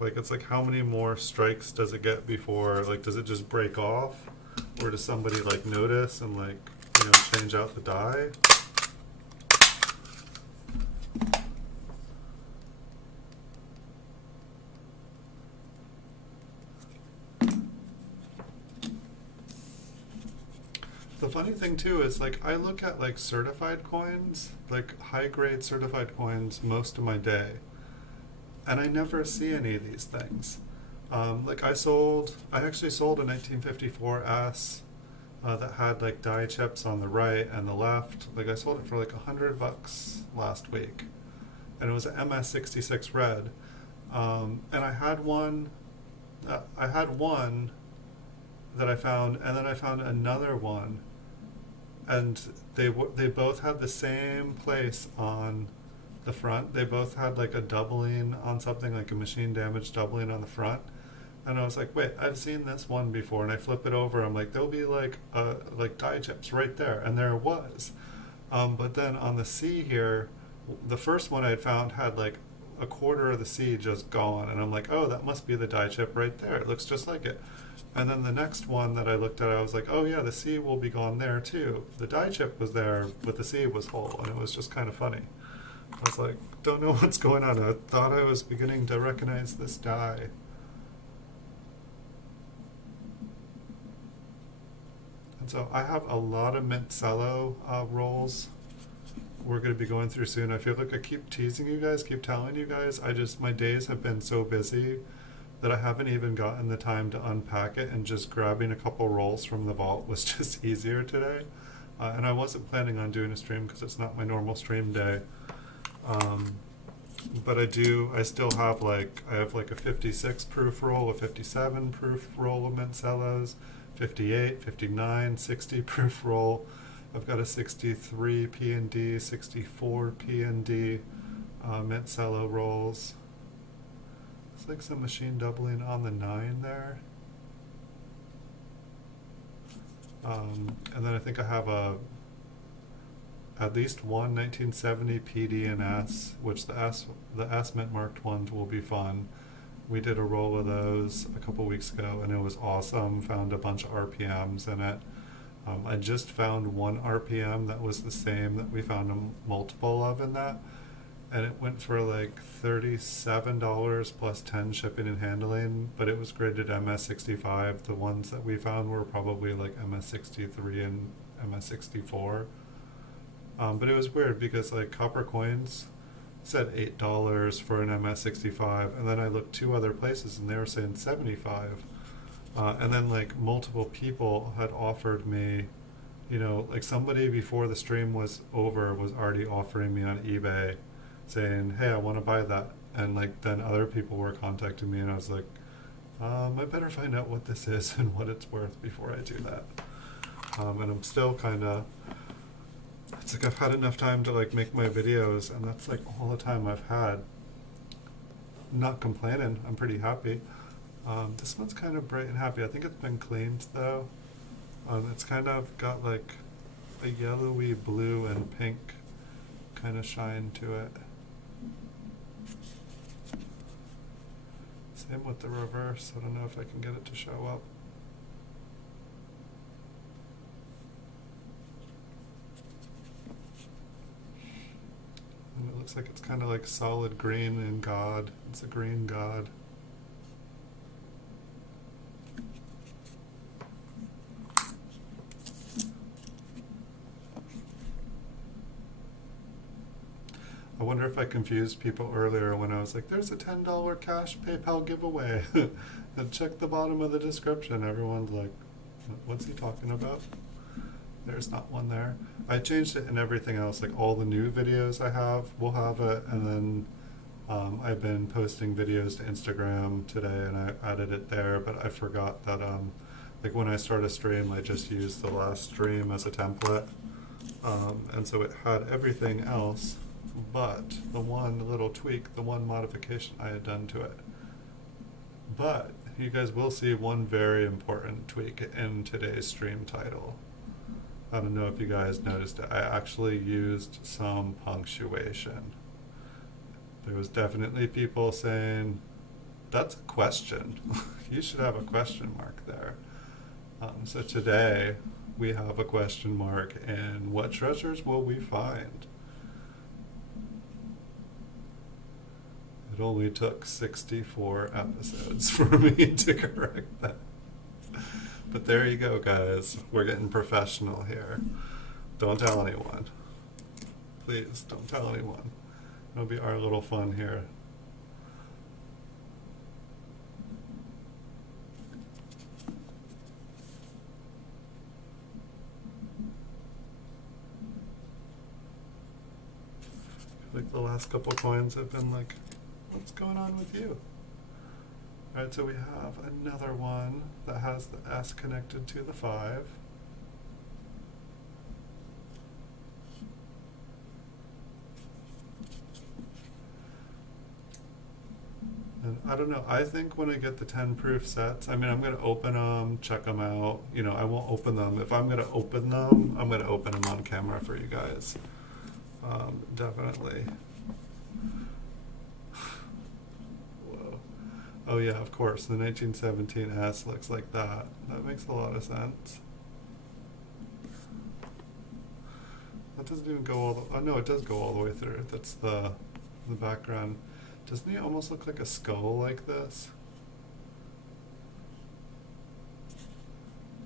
It's how many more strikes does it get before, does it just break off? Or does somebody notice and change out the die? The funny thing too is I look at certified coins, high grade certified coins most of my day, and I never see any of these things. I actually sold a 1954 S that had die chips on the right and the left. I sold it for $100 last week, and it was an MS66 red. And I had one that I found, and then I found another one, and they both had the same place on the front. They both had a doubling on something, a machine damage doubling on the front. And I was like, wait, I've seen this one before. And I flip it over, I'm like, there'll be die chips right there, and there was. But then on the C here, the first one I had found had a quarter of the C just gone, and I'm like, oh, that must be the die chip right there. It looks just like it. And then the next one that I looked at, I was like, oh yeah, the C will be gone there too. The die chip was there, but the C was whole, and it was just kind of funny. I was like, don't know what's going on. I thought I was beginning to recognize this die. And so I have a lot of mint cello rolls we're going to be going through soon. I feel like I keep teasing you guys, keep telling you guys. My days have been so busy that I haven't even gotten the time to unpack it, and just grabbing a couple rolls from the vault was just easier today. And I wasn't planning on doing a stream because it's not my normal stream day. But I still have I have a 56 proof roll, a 57 proof roll of mint cellos, 58, 59, 60 proof roll. I've got a 63 P&D, 64 P&D mint cello rolls. It's some machine doubling on the 9 there. And then I think I have at least one 1970 PD and S, which the S mint marked ones will be fun. We did a roll of those a couple weeks ago, and it was awesome. Found a bunch of RPMs in it. I just found one RPM that was the same that we found a multiple of in that, and it went for $37 plus 10 shipping and handling, but it was graded MS65. The ones that we found were probably MS63 and MS64. But it was weird because Copper Coins said $8 for an MS65, and then I looked 2 other places and they were saying $75. And then multiple people had offered me, somebody before the stream was over was already offering me on eBay, saying, hey, I want to buy that. And then other people were contacting me, and I was like, I better find out what this is and what it's worth before I do that. And I'm still kind of, it's I've had enough time to make my videos, and that's all the time I've had. Not complaining, I'm pretty happy. This one's kind of bright and happy. I think it's been cleaned though. It's kind of got a yellowy blue and pink kind of shine to it. Same with the reverse. I don't know if I can get it to show up. And it looks like it's kind of solid green in God. It's a green God. I wonder if I confused people earlier when I was like, there's a $10 cash PayPal giveaway. And check the bottom of the description. Everyone's like, what's he talking about? there's not one there. I changed it in everything else, like all the new videos I have will have it, and then I've been posting videos to Instagram today and I added it there, but I forgot that like when I start a stream I just use the last stream as a template, and so it had everything else but the one little tweak, the one modification I had done to it. But you guys will see one very important tweak in today's stream title. I don't know if you guys noticed it. I actually used some punctuation. There was definitely people saying, that's a question. You should have a question mark there. So today we have a question mark in what treasures will we find? It only took 64 episodes for me to correct that. But there you go, guys. We're getting professional here. Don't tell anyone. Please, don't tell anyone. It'll be our little fun here. Like the last couple coins have been like, what's going on with you? Alright, so we have another one that has the S connected to the 5. And I don't know, I think when I get the 10 proof sets, I mean, I'm going to open them, check them out. You know, I won't open them. If I'm going to open them, I'm going to open them on camera for you guys. Definitely. Whoa. Oh yeah, of course, the 1917 S looks like that. That makes a lot of sense. That doesn't even go all the, oh no, it does go all the way through. That's the background. Doesn't he almost look like a skull like this?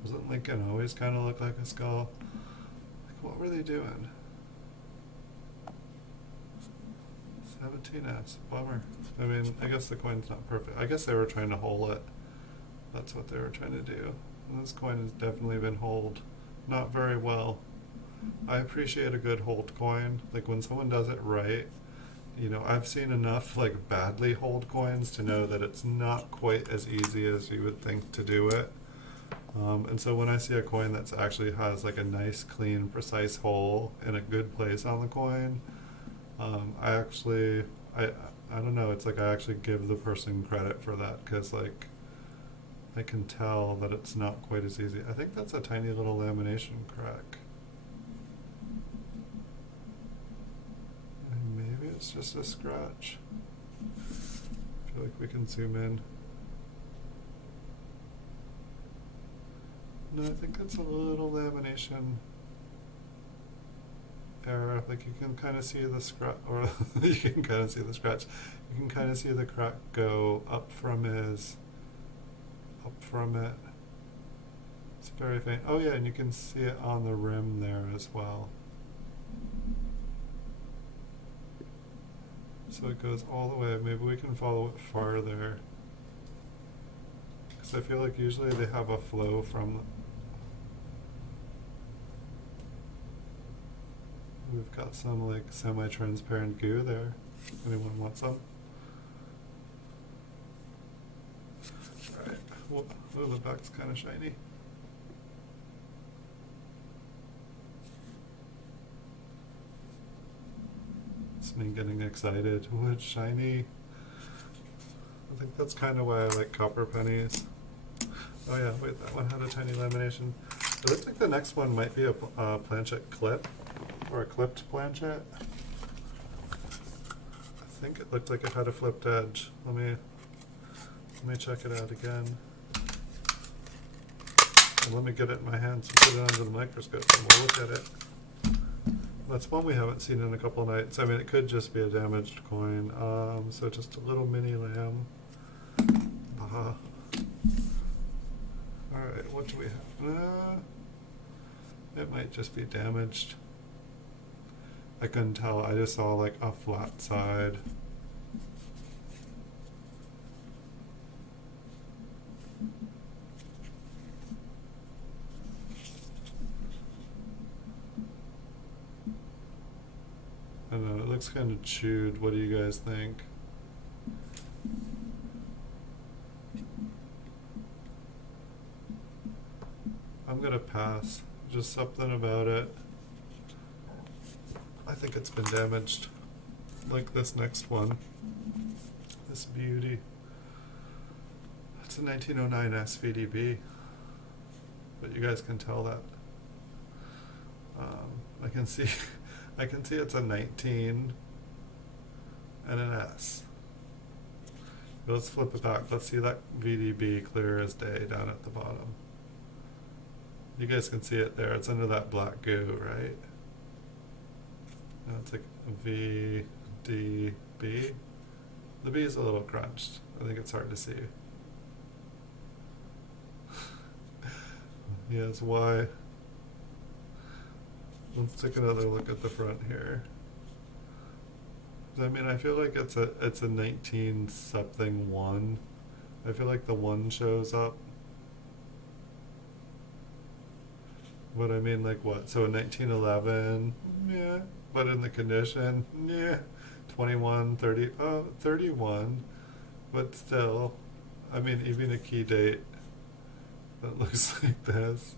Doesn't Lincoln always kind of look like a skull? Like, what were they doing? 17S, bummer. I mean, I guess the coin's not perfect. I guess they were trying to hole it. That's what they were trying to do. And this coin has definitely been holed not very well. I appreciate a good hold coin. Like when someone does it right, you know, I've seen enough like badly hold coins to know that it's not quite as easy as you would think to do it. And so when I see a coin that actually has like a nice, clean, precise hole in a good place on the coin, I don't know, it's like I actually give the person credit for that, because like I can tell that it's not quite as easy. I think that's a tiny little lamination crack. And maybe it's just a scratch. I feel like we can zoom in. No, I think it's a little lamination error. Like you can kind of see the scratch, or you can kind of see the scratch. You can kind of see the crack go up from it. It's very faint. Oh yeah, and you can see it on the rim there as well. So it goes all the way. Maybe we can follow it farther, because I feel like usually they have a flow from. We've got some like semi-transparent goo there. Anyone want some? Alright. Oh, the back's kind of shiny. It's me getting excited. Oh, it's shiny. I think that's kind of why I like copper pennies. Oh yeah, wait, that one had a tiny lamination. It looks like the next one might be a planchet clip. Or a clipped planchet. I think it looked like it had a flipped edge. Let me check it out again. And let me get it in my hands and put it under the microscope and we'll look at it. That's one we haven't seen in a couple of nights. I mean, it could just be a damaged coin. So just a little mini lamb. Alright, what do we have? It might just be damaged. I couldn't tell, I just saw like a flat side. looks kind of chewed. What do you guys think? I'm gonna pass. Just something about it. I think it's been damaged. Like this next one. This beauty. It's a 1909 SVDB. But you guys can tell that. I can see it's a 19 and an S. But let's flip it back. Let's see that VDB clear as day down at the bottom. You guys can see it there. It's under that black goo, right? Now it's like VDB. The B is a little crunched. I think it's hard to see. Yes, Y. Let's take another look at the front here. I mean, I feel like it's a 19 something 1. I feel like the 1 shows up. But I mean, like what? So a 1911, yeah. But in the condition, yeah. 21, 30, 31. But still, I mean, even a key date that looks like this.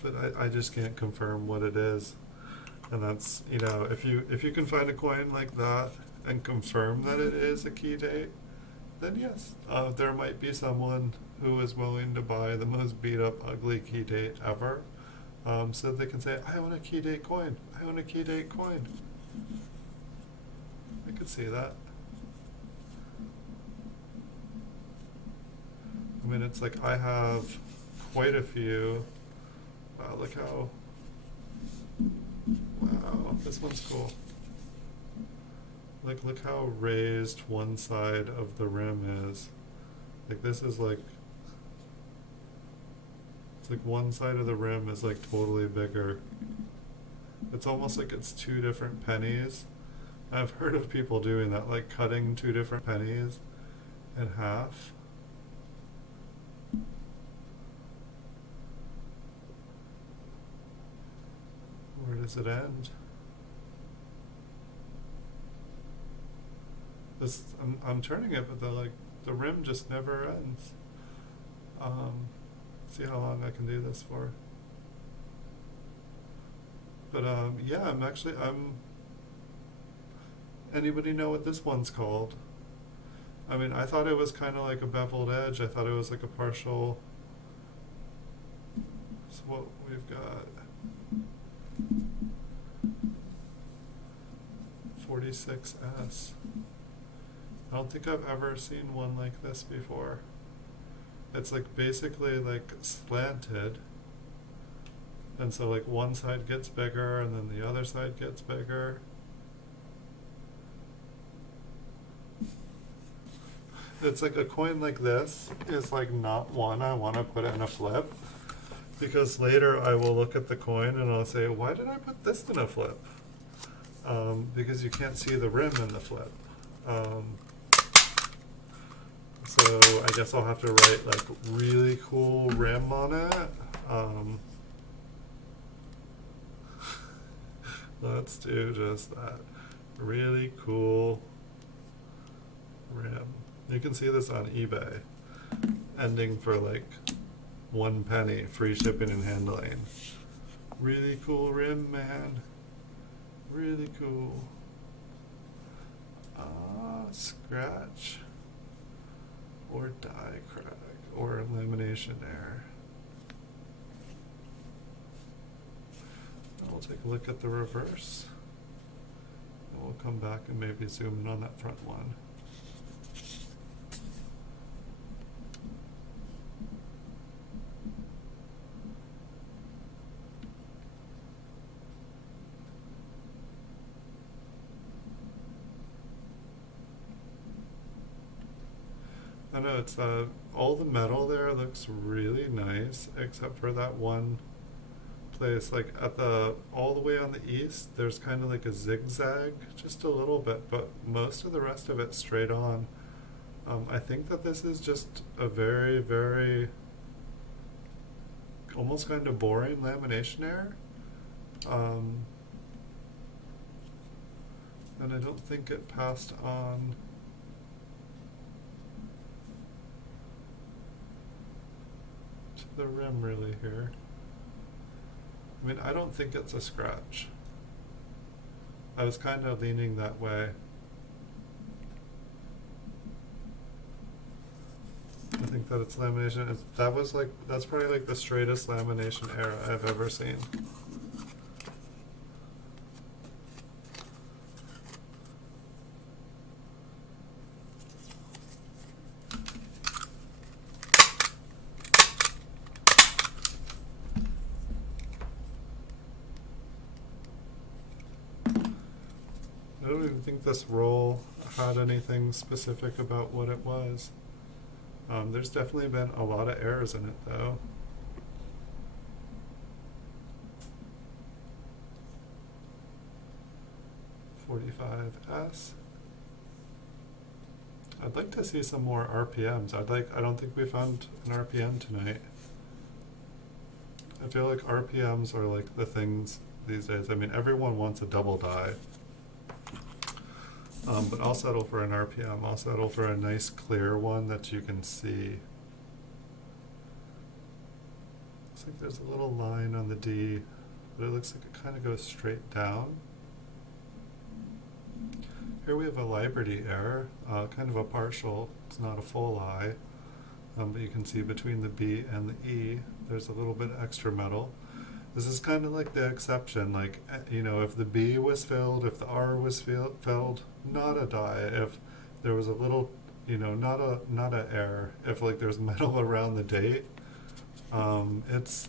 But I just can't confirm what it is. And that's, you know, if you can find a coin like that and confirm that it is a key date, then yes, there might be someone who is willing to buy the most beat up ugly key date ever, so they can say, I own a key date coin, I own a key date coin. I could see that. I mean, it's like I have quite a few. Wow, look how, wow, this one's cool. Like, look how raised one side of the rim is. Like, this is like, it's like one side of the rim is like totally bigger. It's almost like it's 2 different pennies. I've heard of people doing that, like cutting 2 different pennies in half. Where does it end? This, I'm turning it, but the rim just never ends. See how long I can do this for. But yeah, anybody know what this one's called? I mean, I thought it was kind of like a beveled edge. I thought it was like a partial. So what we've got, 46S. I don't think I've ever seen one like this before. It's like basically like slanted, and so like one side gets bigger and then the other side gets bigger. It's like a coin like this is like not one I want to put in a flip, because later I will look at the coin and I'll say, why did I put this in a flip? Because you can't see the rim in the flip. So I guess I'll have to write like really cool rim on it. Let's do just that. Really cool rim. You can see this on eBay. Ending for like 1 penny, free shipping and handling. Really cool rim, man. Really cool. Scratch or die crack or lamination error. And we'll take a look at the reverse, and we'll come back and maybe zoom in on that front one. I know it's all the metal there looks really nice, except for that one place, like at the all the way on the east, there's kind of like a zigzag, just a little bit, but most of the rest of it straight on. I think that this is just a very, very almost kind of boring lamination error. And I don't think it passed on to the rim really here. I mean, I don't think it's a scratch. I was kind of leaning that way. I think that it's lamination. That's probably like the straightest lamination error I've ever seen. I don't even think this roll had anything specific about what it was. There's definitely been a lot of errors in it though. $45S. I'd like to see some more RPMs. I don't think we found an RPM tonight. I feel like RPMs are like the things these days. I mean, everyone wants a double die. But I'll settle for an RPM. I'll settle for a nice clear one that you can see. Looks like there's a little line on the D, but it looks like it kind of goes straight down. Here we have a Liberty error, kind of a partial. It's not a full I, but you can see between the B and the E, there's a little bit extra metal. This is kind of like the exception, like, you know, if the B was filled, if the R was filled, not a die. If there was a little, you know, not a error. If like there's metal around the date, it's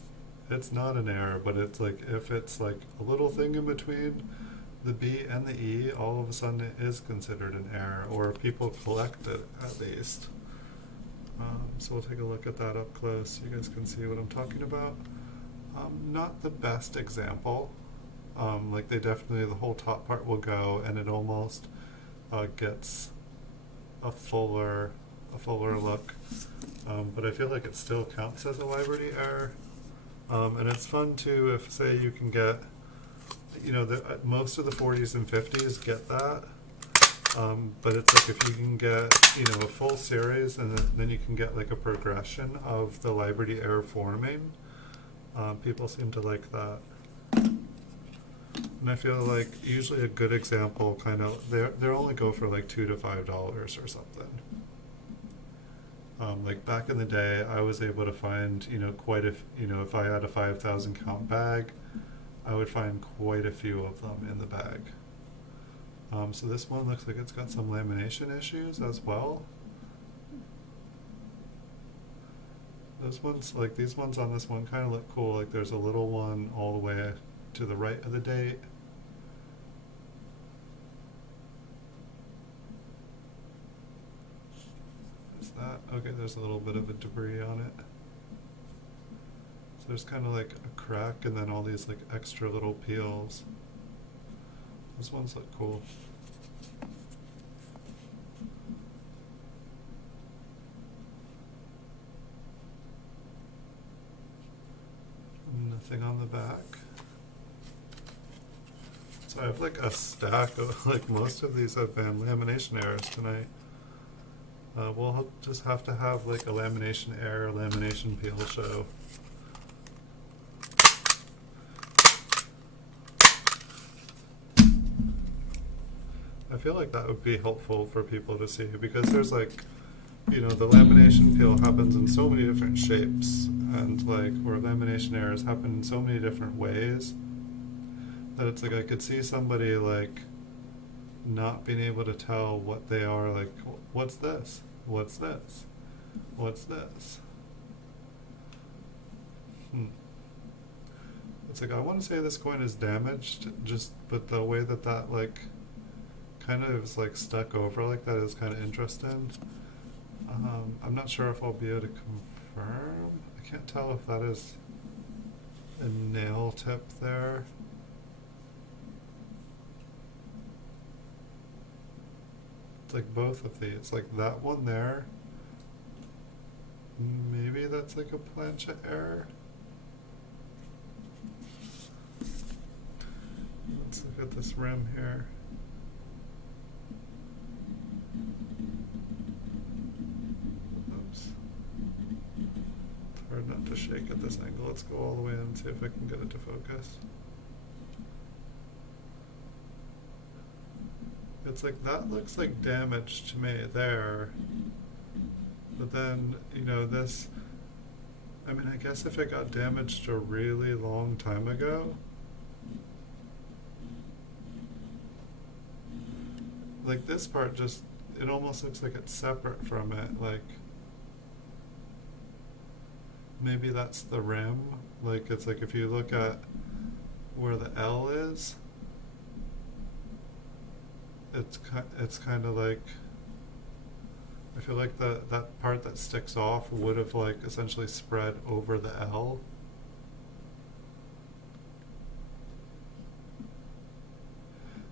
not an error. But it's like if it's like a little thing in between the B and the E, all of a sudden it is considered an error, or people collect it at least. So we'll take a look at that up close. You guys can see what I'm talking about. Not the best example. Like they definitely, the whole top part will go, and it almost gets a fuller look. But I feel like it still counts as a Liberty error. And it's fun too if, say, you can get, you know, most of the 40s and 50s get that. But it's like if you can get, you know, a full series, and then you can get like a progression of the Liberty error forming. People seem to like that. And I feel like usually a good example they only go for like $2 to $5 or something. Like back in the day, I was able to find, you know, if I had a 5,000 count bag, I would find quite a few of them in the bag. So this one looks like it's got some lamination issues as well. Those ones, like these ones on this one, kind of look cool. Like there's a little one all the way to the right of the date. Is that okay? There's a little bit of a debris on it. So there's kind of like a crack, and then all these like extra little peels. Those ones look cool. Nothing on the back. So I have like a stack of, like most of these have been lamination errors tonight. We'll just have to have like a lamination error, lamination peel show. I feel like that would be helpful for people to see, because there's like, you know, the lamination peel happens in so many different shapes, and like where lamination errors happen in so many different ways, that it's like I could see somebody like not being able to tell what they are, like, what's this? What's this? What's this? It's like I want to say this coin is damaged, but the way that like kind of is like stuck over like that is kind of interesting. I'm not sure if I'll be able to confirm. I can't tell if that is a nail tip there. It's like both of these, like that one there. Maybe that's like a planchet error. look at this rim here. Oops. It's hard not to shake at this angle. Let's go all the way and see if I can get it to focus. It's like, that looks like damage to me there. But then, you know, this, I mean, I guess if it got damaged a really long time ago, like this part just, it almost looks like it's separate from it, like maybe that's the rim. Like, it's like if you look at where the L is, it's kind of like, I feel like that part that sticks off would have like essentially spread over the L.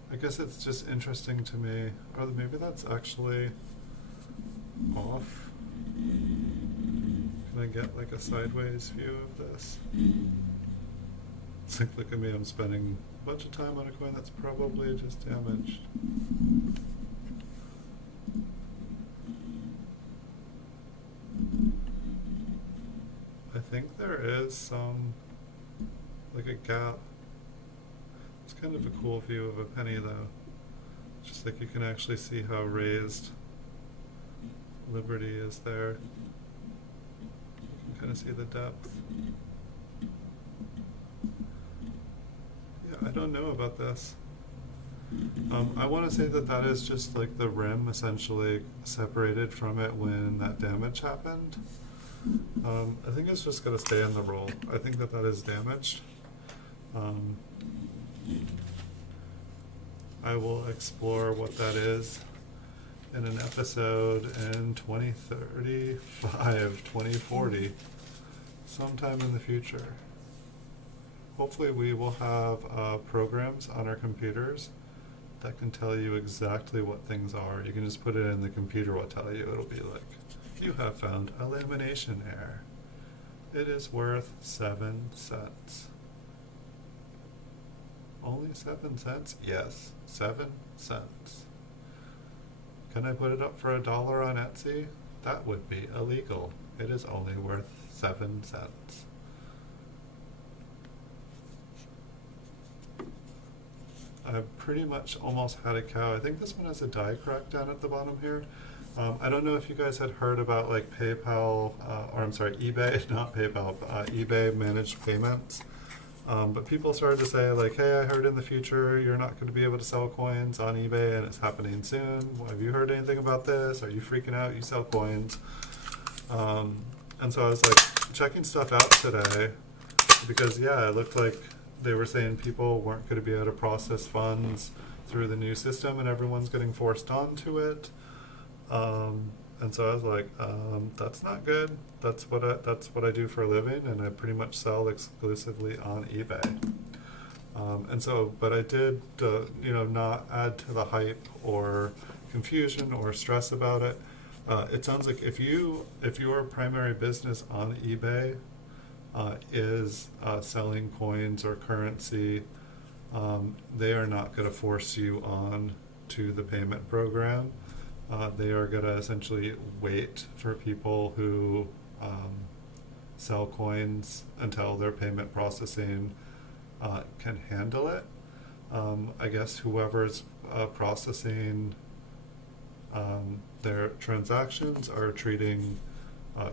I guess it's just interesting to me, or maybe that's actually off. Can I get like a sideways view of this? It's like, look at me, I'm spending a bunch of time on a coin that's probably just damaged. I think there is some, like a gap. It's kind of a cool view of a penny though. Just like you can actually see how raised Liberty is there. You can kind of see the depth. Yeah, I don't know about this. I want to say that that is just like the rim essentially separated from it when that damage happened. I think it's just going to stay in the roll. I think that that is damaged. I will explore what that is in an episode in 2035, 2040, sometime in the future. Hopefully we will have programs on our computers that can tell you exactly what things are. You can just put it in the computer, will tell you. It'll be like, you have found a lamination error. It is worth 7 cents. Only 7 cents? Yes, 7 cents. Can I put it up for $1 on Etsy? That would be illegal. It is only worth 7 cents. I pretty much almost had a cow. I think this one has a die crack down at the bottom here. I don't know if you guys had heard about like PayPal, or I'm sorry, eBay, not PayPal, eBay managed payments. But people started to say like, hey, I heard in the future you're not going to be able to sell coins on eBay and it's happening soon. Well, have you heard anything about this? Are you freaking out? You sell coins. And so I was like checking stuff out today because yeah, it looked like they were saying people weren't going to be able to process funds through the new system and everyone's getting forced onto it. And so I was like, that's not good. That's what I do for a living, and I pretty much sell exclusively on eBay. And so, but I did, not add to the hype or confusion or stress about it. It sounds like if your primary business on eBay is selling coins or currency, they are not going to force you on to the payment program. They are going to essentially wait for people who sell coins until their payment processing can handle it. I guess whoever's processing their transactions are treating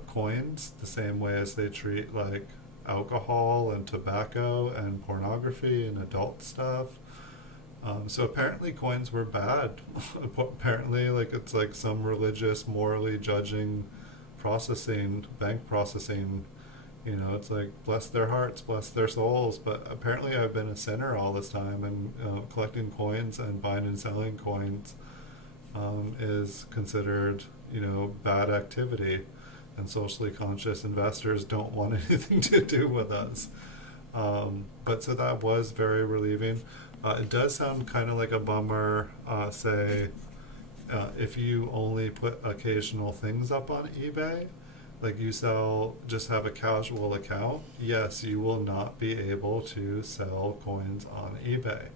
coins the same way as they treat like alcohol and tobacco and pornography and adult stuff. So apparently coins were bad. Apparently, like it's like some religious, morally judging processing, bank processing. It's like bless their hearts, bless their souls. But apparently, I've been a sinner all this time, and collecting coins and buying and selling coins is considered, bad activity, and socially conscious investors don't want anything to do with us. But so that was very relieving. It does sound kind of like a bummer, say, if you only put occasional things up on eBay, like you just have a casual account, yes, you will not be able to sell coins on eBay.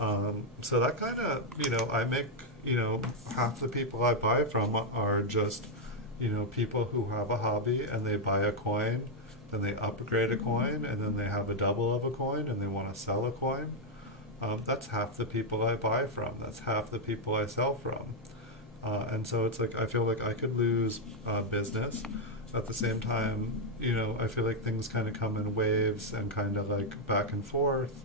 So that kind of, I make, half the people I buy from are just, people who have a hobby and they buy a coin, then they upgrade a coin, and then they have a double of a coin and they want to sell a coin. That's half the people I buy from. That's half the people I sell from. And so it's like I feel like I could lose business. At the same time, I feel like things kind of come in waves and kind of like back and forth.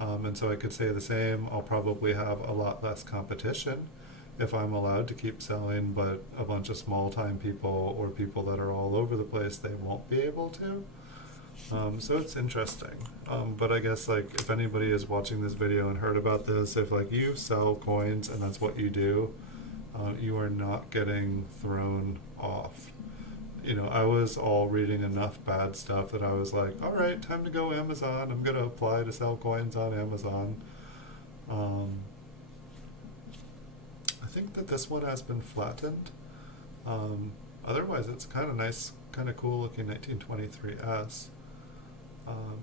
And so I could say the same. I'll probably have a lot less competition if I'm allowed to keep selling, but a bunch of small time people or people that are all over the place, they won't be able to. So it's interesting. But I guess like if anybody is watching this video and heard about this, if like you sell coins and that's what you do, you are not getting thrown off. I was all reading enough bad stuff that I was like, all right, time to go Amazon. I'm going to apply to sell coins on Amazon. I think that this one has been flattened. Otherwise, it's kind of nice, kind of cool looking 1923S.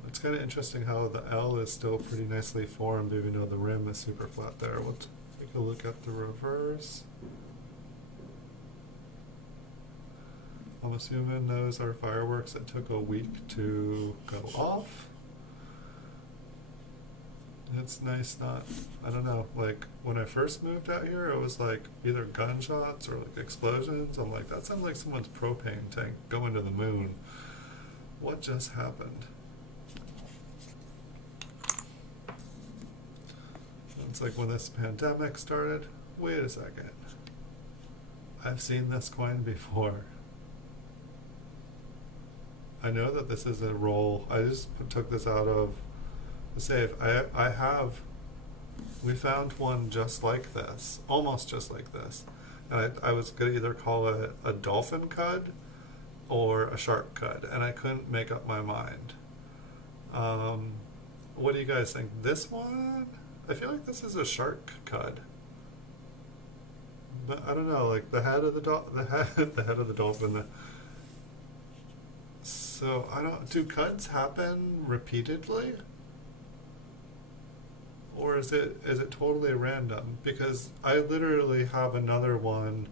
It's kind of interesting how the L is still pretty nicely formed, even though the rim is super flat there. We'll take a look at the reverse. I'm assuming those are fireworks that took a week to go off. It's nice I don't know, like when I first moved out here, it was like either gunshots or like explosions. I'm like, that sounds like someone's propane tank going to the moon. What just happened? It's like when this pandemic started, wait a second. I've seen this coin before. I know that this is a roll. I just took this out of the safe. We found one just like this, almost just like this. And I was going to either call it a dolphin cud or a shark cud, and I couldn't make up my mind. What do you guys think? This one? I feel like this is a shark cud. But I don't know, like the head of the head of the dolphin. So do cuds happen repeatedly? Or is it totally random? Because I literally have another one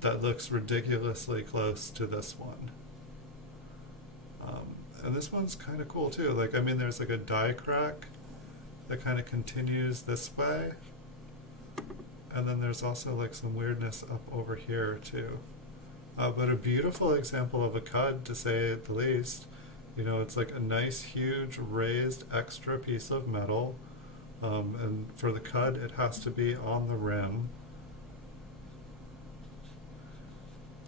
that looks ridiculously close to this one. And this one's kind of cool too. Like, I mean, there's like a die crack that kind of continues this way. And then there's also like some weirdness up over here too. But a beautiful example of a cud, to say the least. It's like a nice, huge, raised extra piece of metal. And for the cud, it has to be on the rim.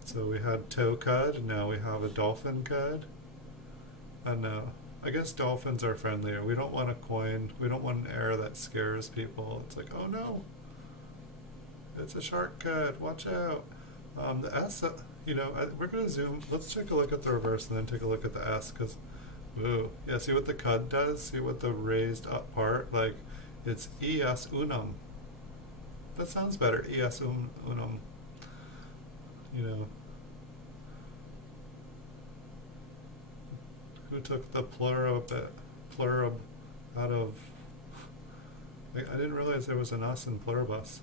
So we had toe cud, and now we have a dolphin cud. And I guess dolphins are friendlier. We don't want a coin. We don't want an air that scares people. It's like, oh no, it's a shark cud. Watch out. The S, we're going to zoom. Let's take a look at the reverse and then take a look at the S, because, ooh, yeah, see what the cud does? See what the raised up part, like, it's ES unum. That sounds better, ES unum. Who took the plurib out of, I didn't realize there was an us in pluribus,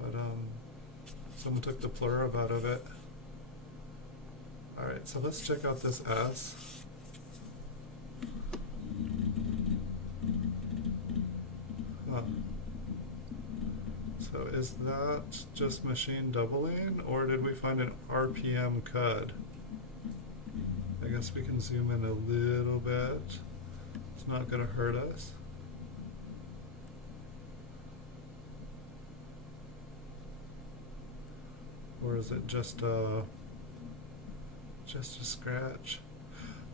but, someone took the plurib out of it. Alright, so let's check out this S. Huh. So is that just machine doubling, or did we find an RPM cud? I guess we can zoom in a little bit. It's not going to hurt us. Or is it just a scratch?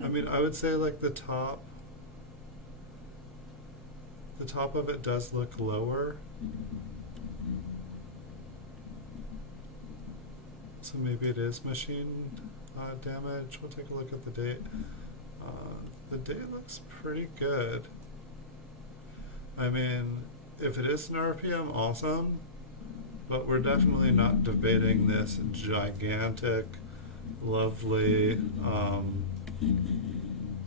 I mean, I would say like the top of it does look lower. So maybe it is machine damage. We'll take a look at the date. The date looks pretty good. I mean, if it is an RPM, awesome. But we're definitely not debating this gigantic, lovely,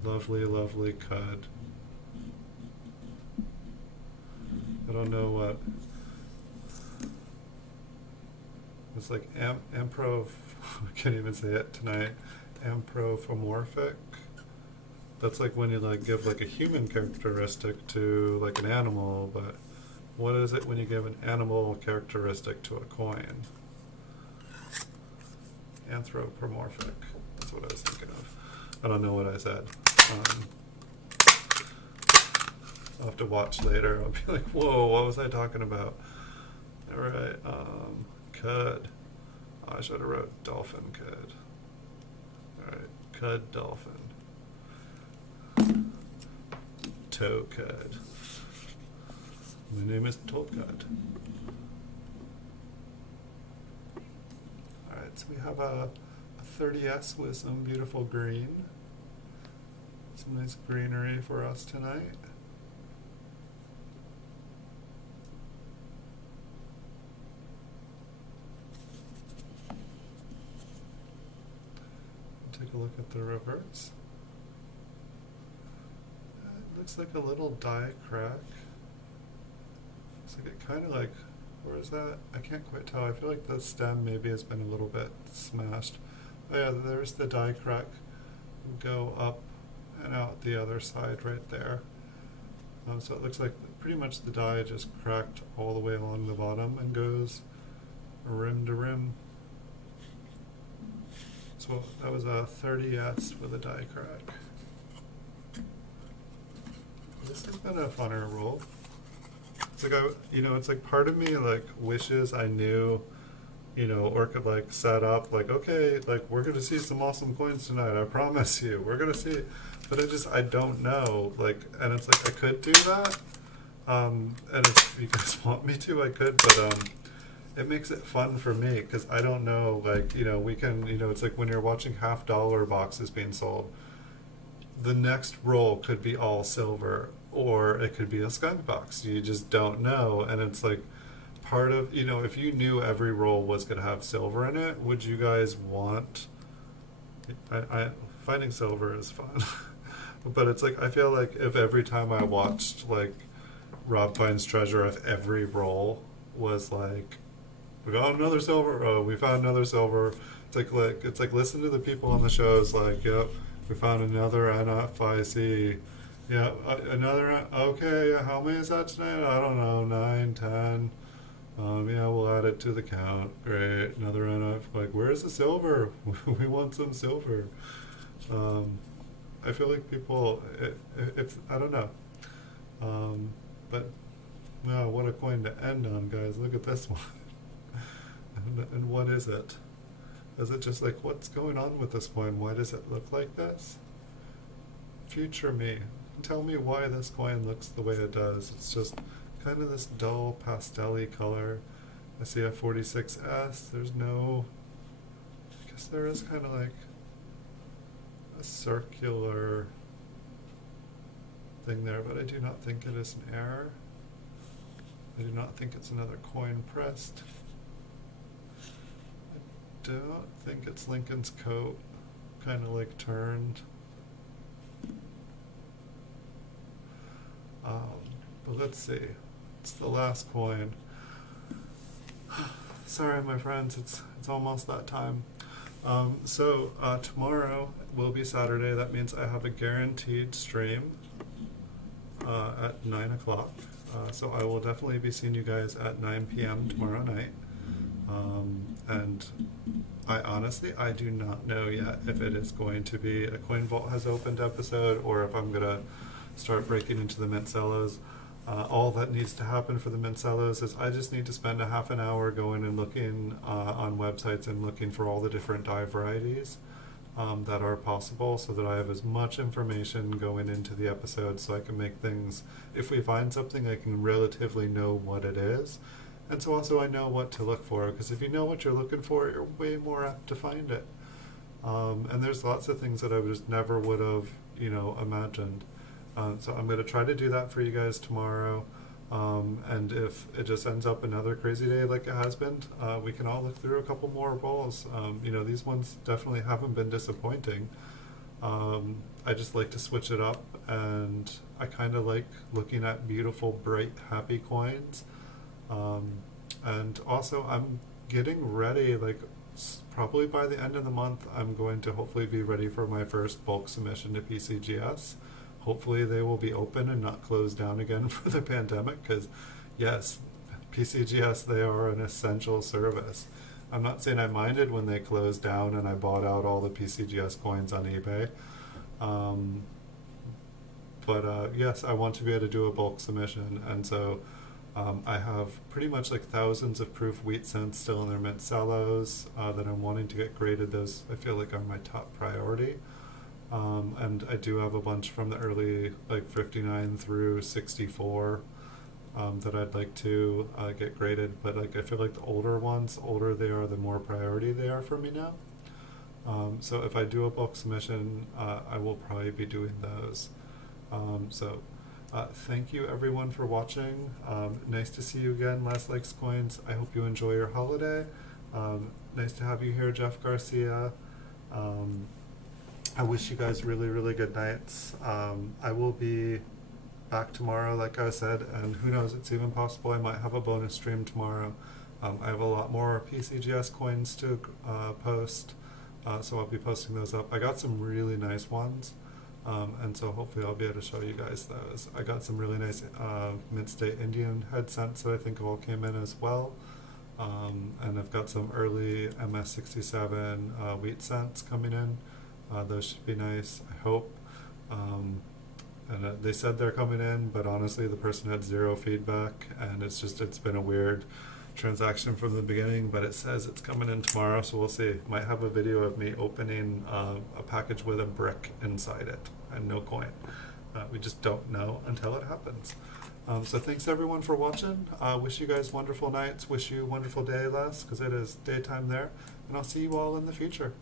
lovely cud. I don't know what. It's like I can't even say it tonight. Anthropomorphic. That's like when you like give like a human characteristic to like an animal, but what is it when you give an animal characteristic to a coin? Anthropomorphic. That's what I was thinking of. I don't know what I said. I'll have to watch later. I'll be like, whoa, what was I talking about? Alright, cud. Oh, I should have wrote dolphin cud. Alright, cud dolphin. Toe cud. My name is Tolcud. Alright, so we have a 30S with some beautiful green. Some nice greenery for us tonight. Take a look at the reverse. It looks like a little die crack. Looks like it kind of like, where is that? I can't quite tell. I feel like the stem maybe has been a little bit smashed. Oh yeah, there's the die crack. Go up and out the other side right there. So it looks like pretty much the die just cracked all the way along the bottom and goes rim to rim. So that was a 30S with a die crack. This has been a funner roll. It's like it's like part of me like wishes I knew, or could like set up like, okay, like we're gonna see some awesome coins tonight. I promise you, we're gonna see. But I don't know. Like, and it's like I could do that. And if you guys want me to, I could. But it makes it fun for me because I don't know. Like, we can. It's like when you're watching $50 boxes being sold. The next roll could be all silver, or it could be a skunk box. You just don't know. And it's like part of, if you knew every roll was going to have silver in it, would you guys want... finding silver is fun. But it's like, I feel like if every time I watched, like, Rob finds treasure, if every roll was like, we got another silver, oh, we found another silver. It's like listen to the people on the shows, like, yep, we found another NFIC. Yeah, another, okay, how many is that tonight? I don't know, 9, 10. Yeah, we'll add it to the count. Great, another NF. Like, where's the silver? We want some silver. I feel like people, it's, I don't know. But, wow, what a coin to end on, guys. Look at this one. And what is it? Is it just like, what's going on with this coin? Why does it look like this? Future me, tell me why this coin looks the way it does. It's just kind of this dull pastel-y color. I see a 46S. There's no... I guess there is kind of like a circular thing there, but I do not think it is an error. I do not think it's another coin pressed. I don't think it's Lincoln's coat kind of like turned. But let's see. It's the last coin. Sorry, my friends, it's almost that time. So tomorrow will be Saturday. That means I have a guaranteed stream at 9 o'clock. So I will definitely be seeing you guys at 9 p.m. tomorrow night. And I do not know yet if it is going to be a Coin Vault has opened episode or if I'm going to start breaking into the Mincellos. All that needs to happen for the Mincellos is I just need to spend a half an hour going and looking on websites and looking for all the different die varieties that are possible so that I have as much information going into the episode so I can make things, if we find something, I can relatively know what it is. And so also I know what to look for, because if you know what you're looking for, you're way more apt to find it. And there's lots of things that I just never would have, imagined. So I'm going to try to do that for you guys tomorrow. And if it just ends up another crazy day like it has been, we can all look through a couple more rolls. These ones definitely haven't been disappointing. I just like to switch it up and I kind of like looking at beautiful, bright, happy coins. And also, I'm getting ready, like probably by the end of the month, I'm going to hopefully be ready for my first bulk submission to PCGS. Hopefully they will be open and not closed down again for the pandemic, because yes, PCGS, they are an essential service. I'm not saying I minded when they closed down and I bought out all the PCGS coins on eBay. But yes, I want to be able to do a bulk submission, and so I have pretty much like thousands of proof wheat cents still in their mint cellos that I'm wanting to get graded. Those I feel like are my top priority. And I do have a bunch from the early, like 59 through 64, that I'd like to get graded. But like I feel like the older ones, the older they are, the more priority they are for me now. So if I do a bulk submission, I will probably be doing those. Thank you everyone for watching. Nice to see you again, Last Likes Coins. I hope you enjoy your holiday. Nice to have you here, Jeff Garcia. I wish you guys really, really good nights. I will be back tomorrow, like I said, and who knows, it's even possible I might have a bonus stream tomorrow. I have a lot more PCGS coins to post, so I'll be posting those up. I got some really nice ones, and so hopefully I'll be able to show you guys those. I got some really nice Mint State Indian head cents that I think all came in as well. And I've got some early MS67 wheat cents coming in. Those should be nice, I hope. And they said they're coming in, but honestly the person had zero feedback, and it's been a weird transaction from the beginning, but it says it's coming in tomorrow, so we'll see. Might have a video of me opening a package with a brick inside it and no coin. We just don't know until it happens. So thanks everyone for watching. Wish you guys wonderful nights. Wish you a wonderful day, Les, because it is daytime there. And I'll see you all in the future.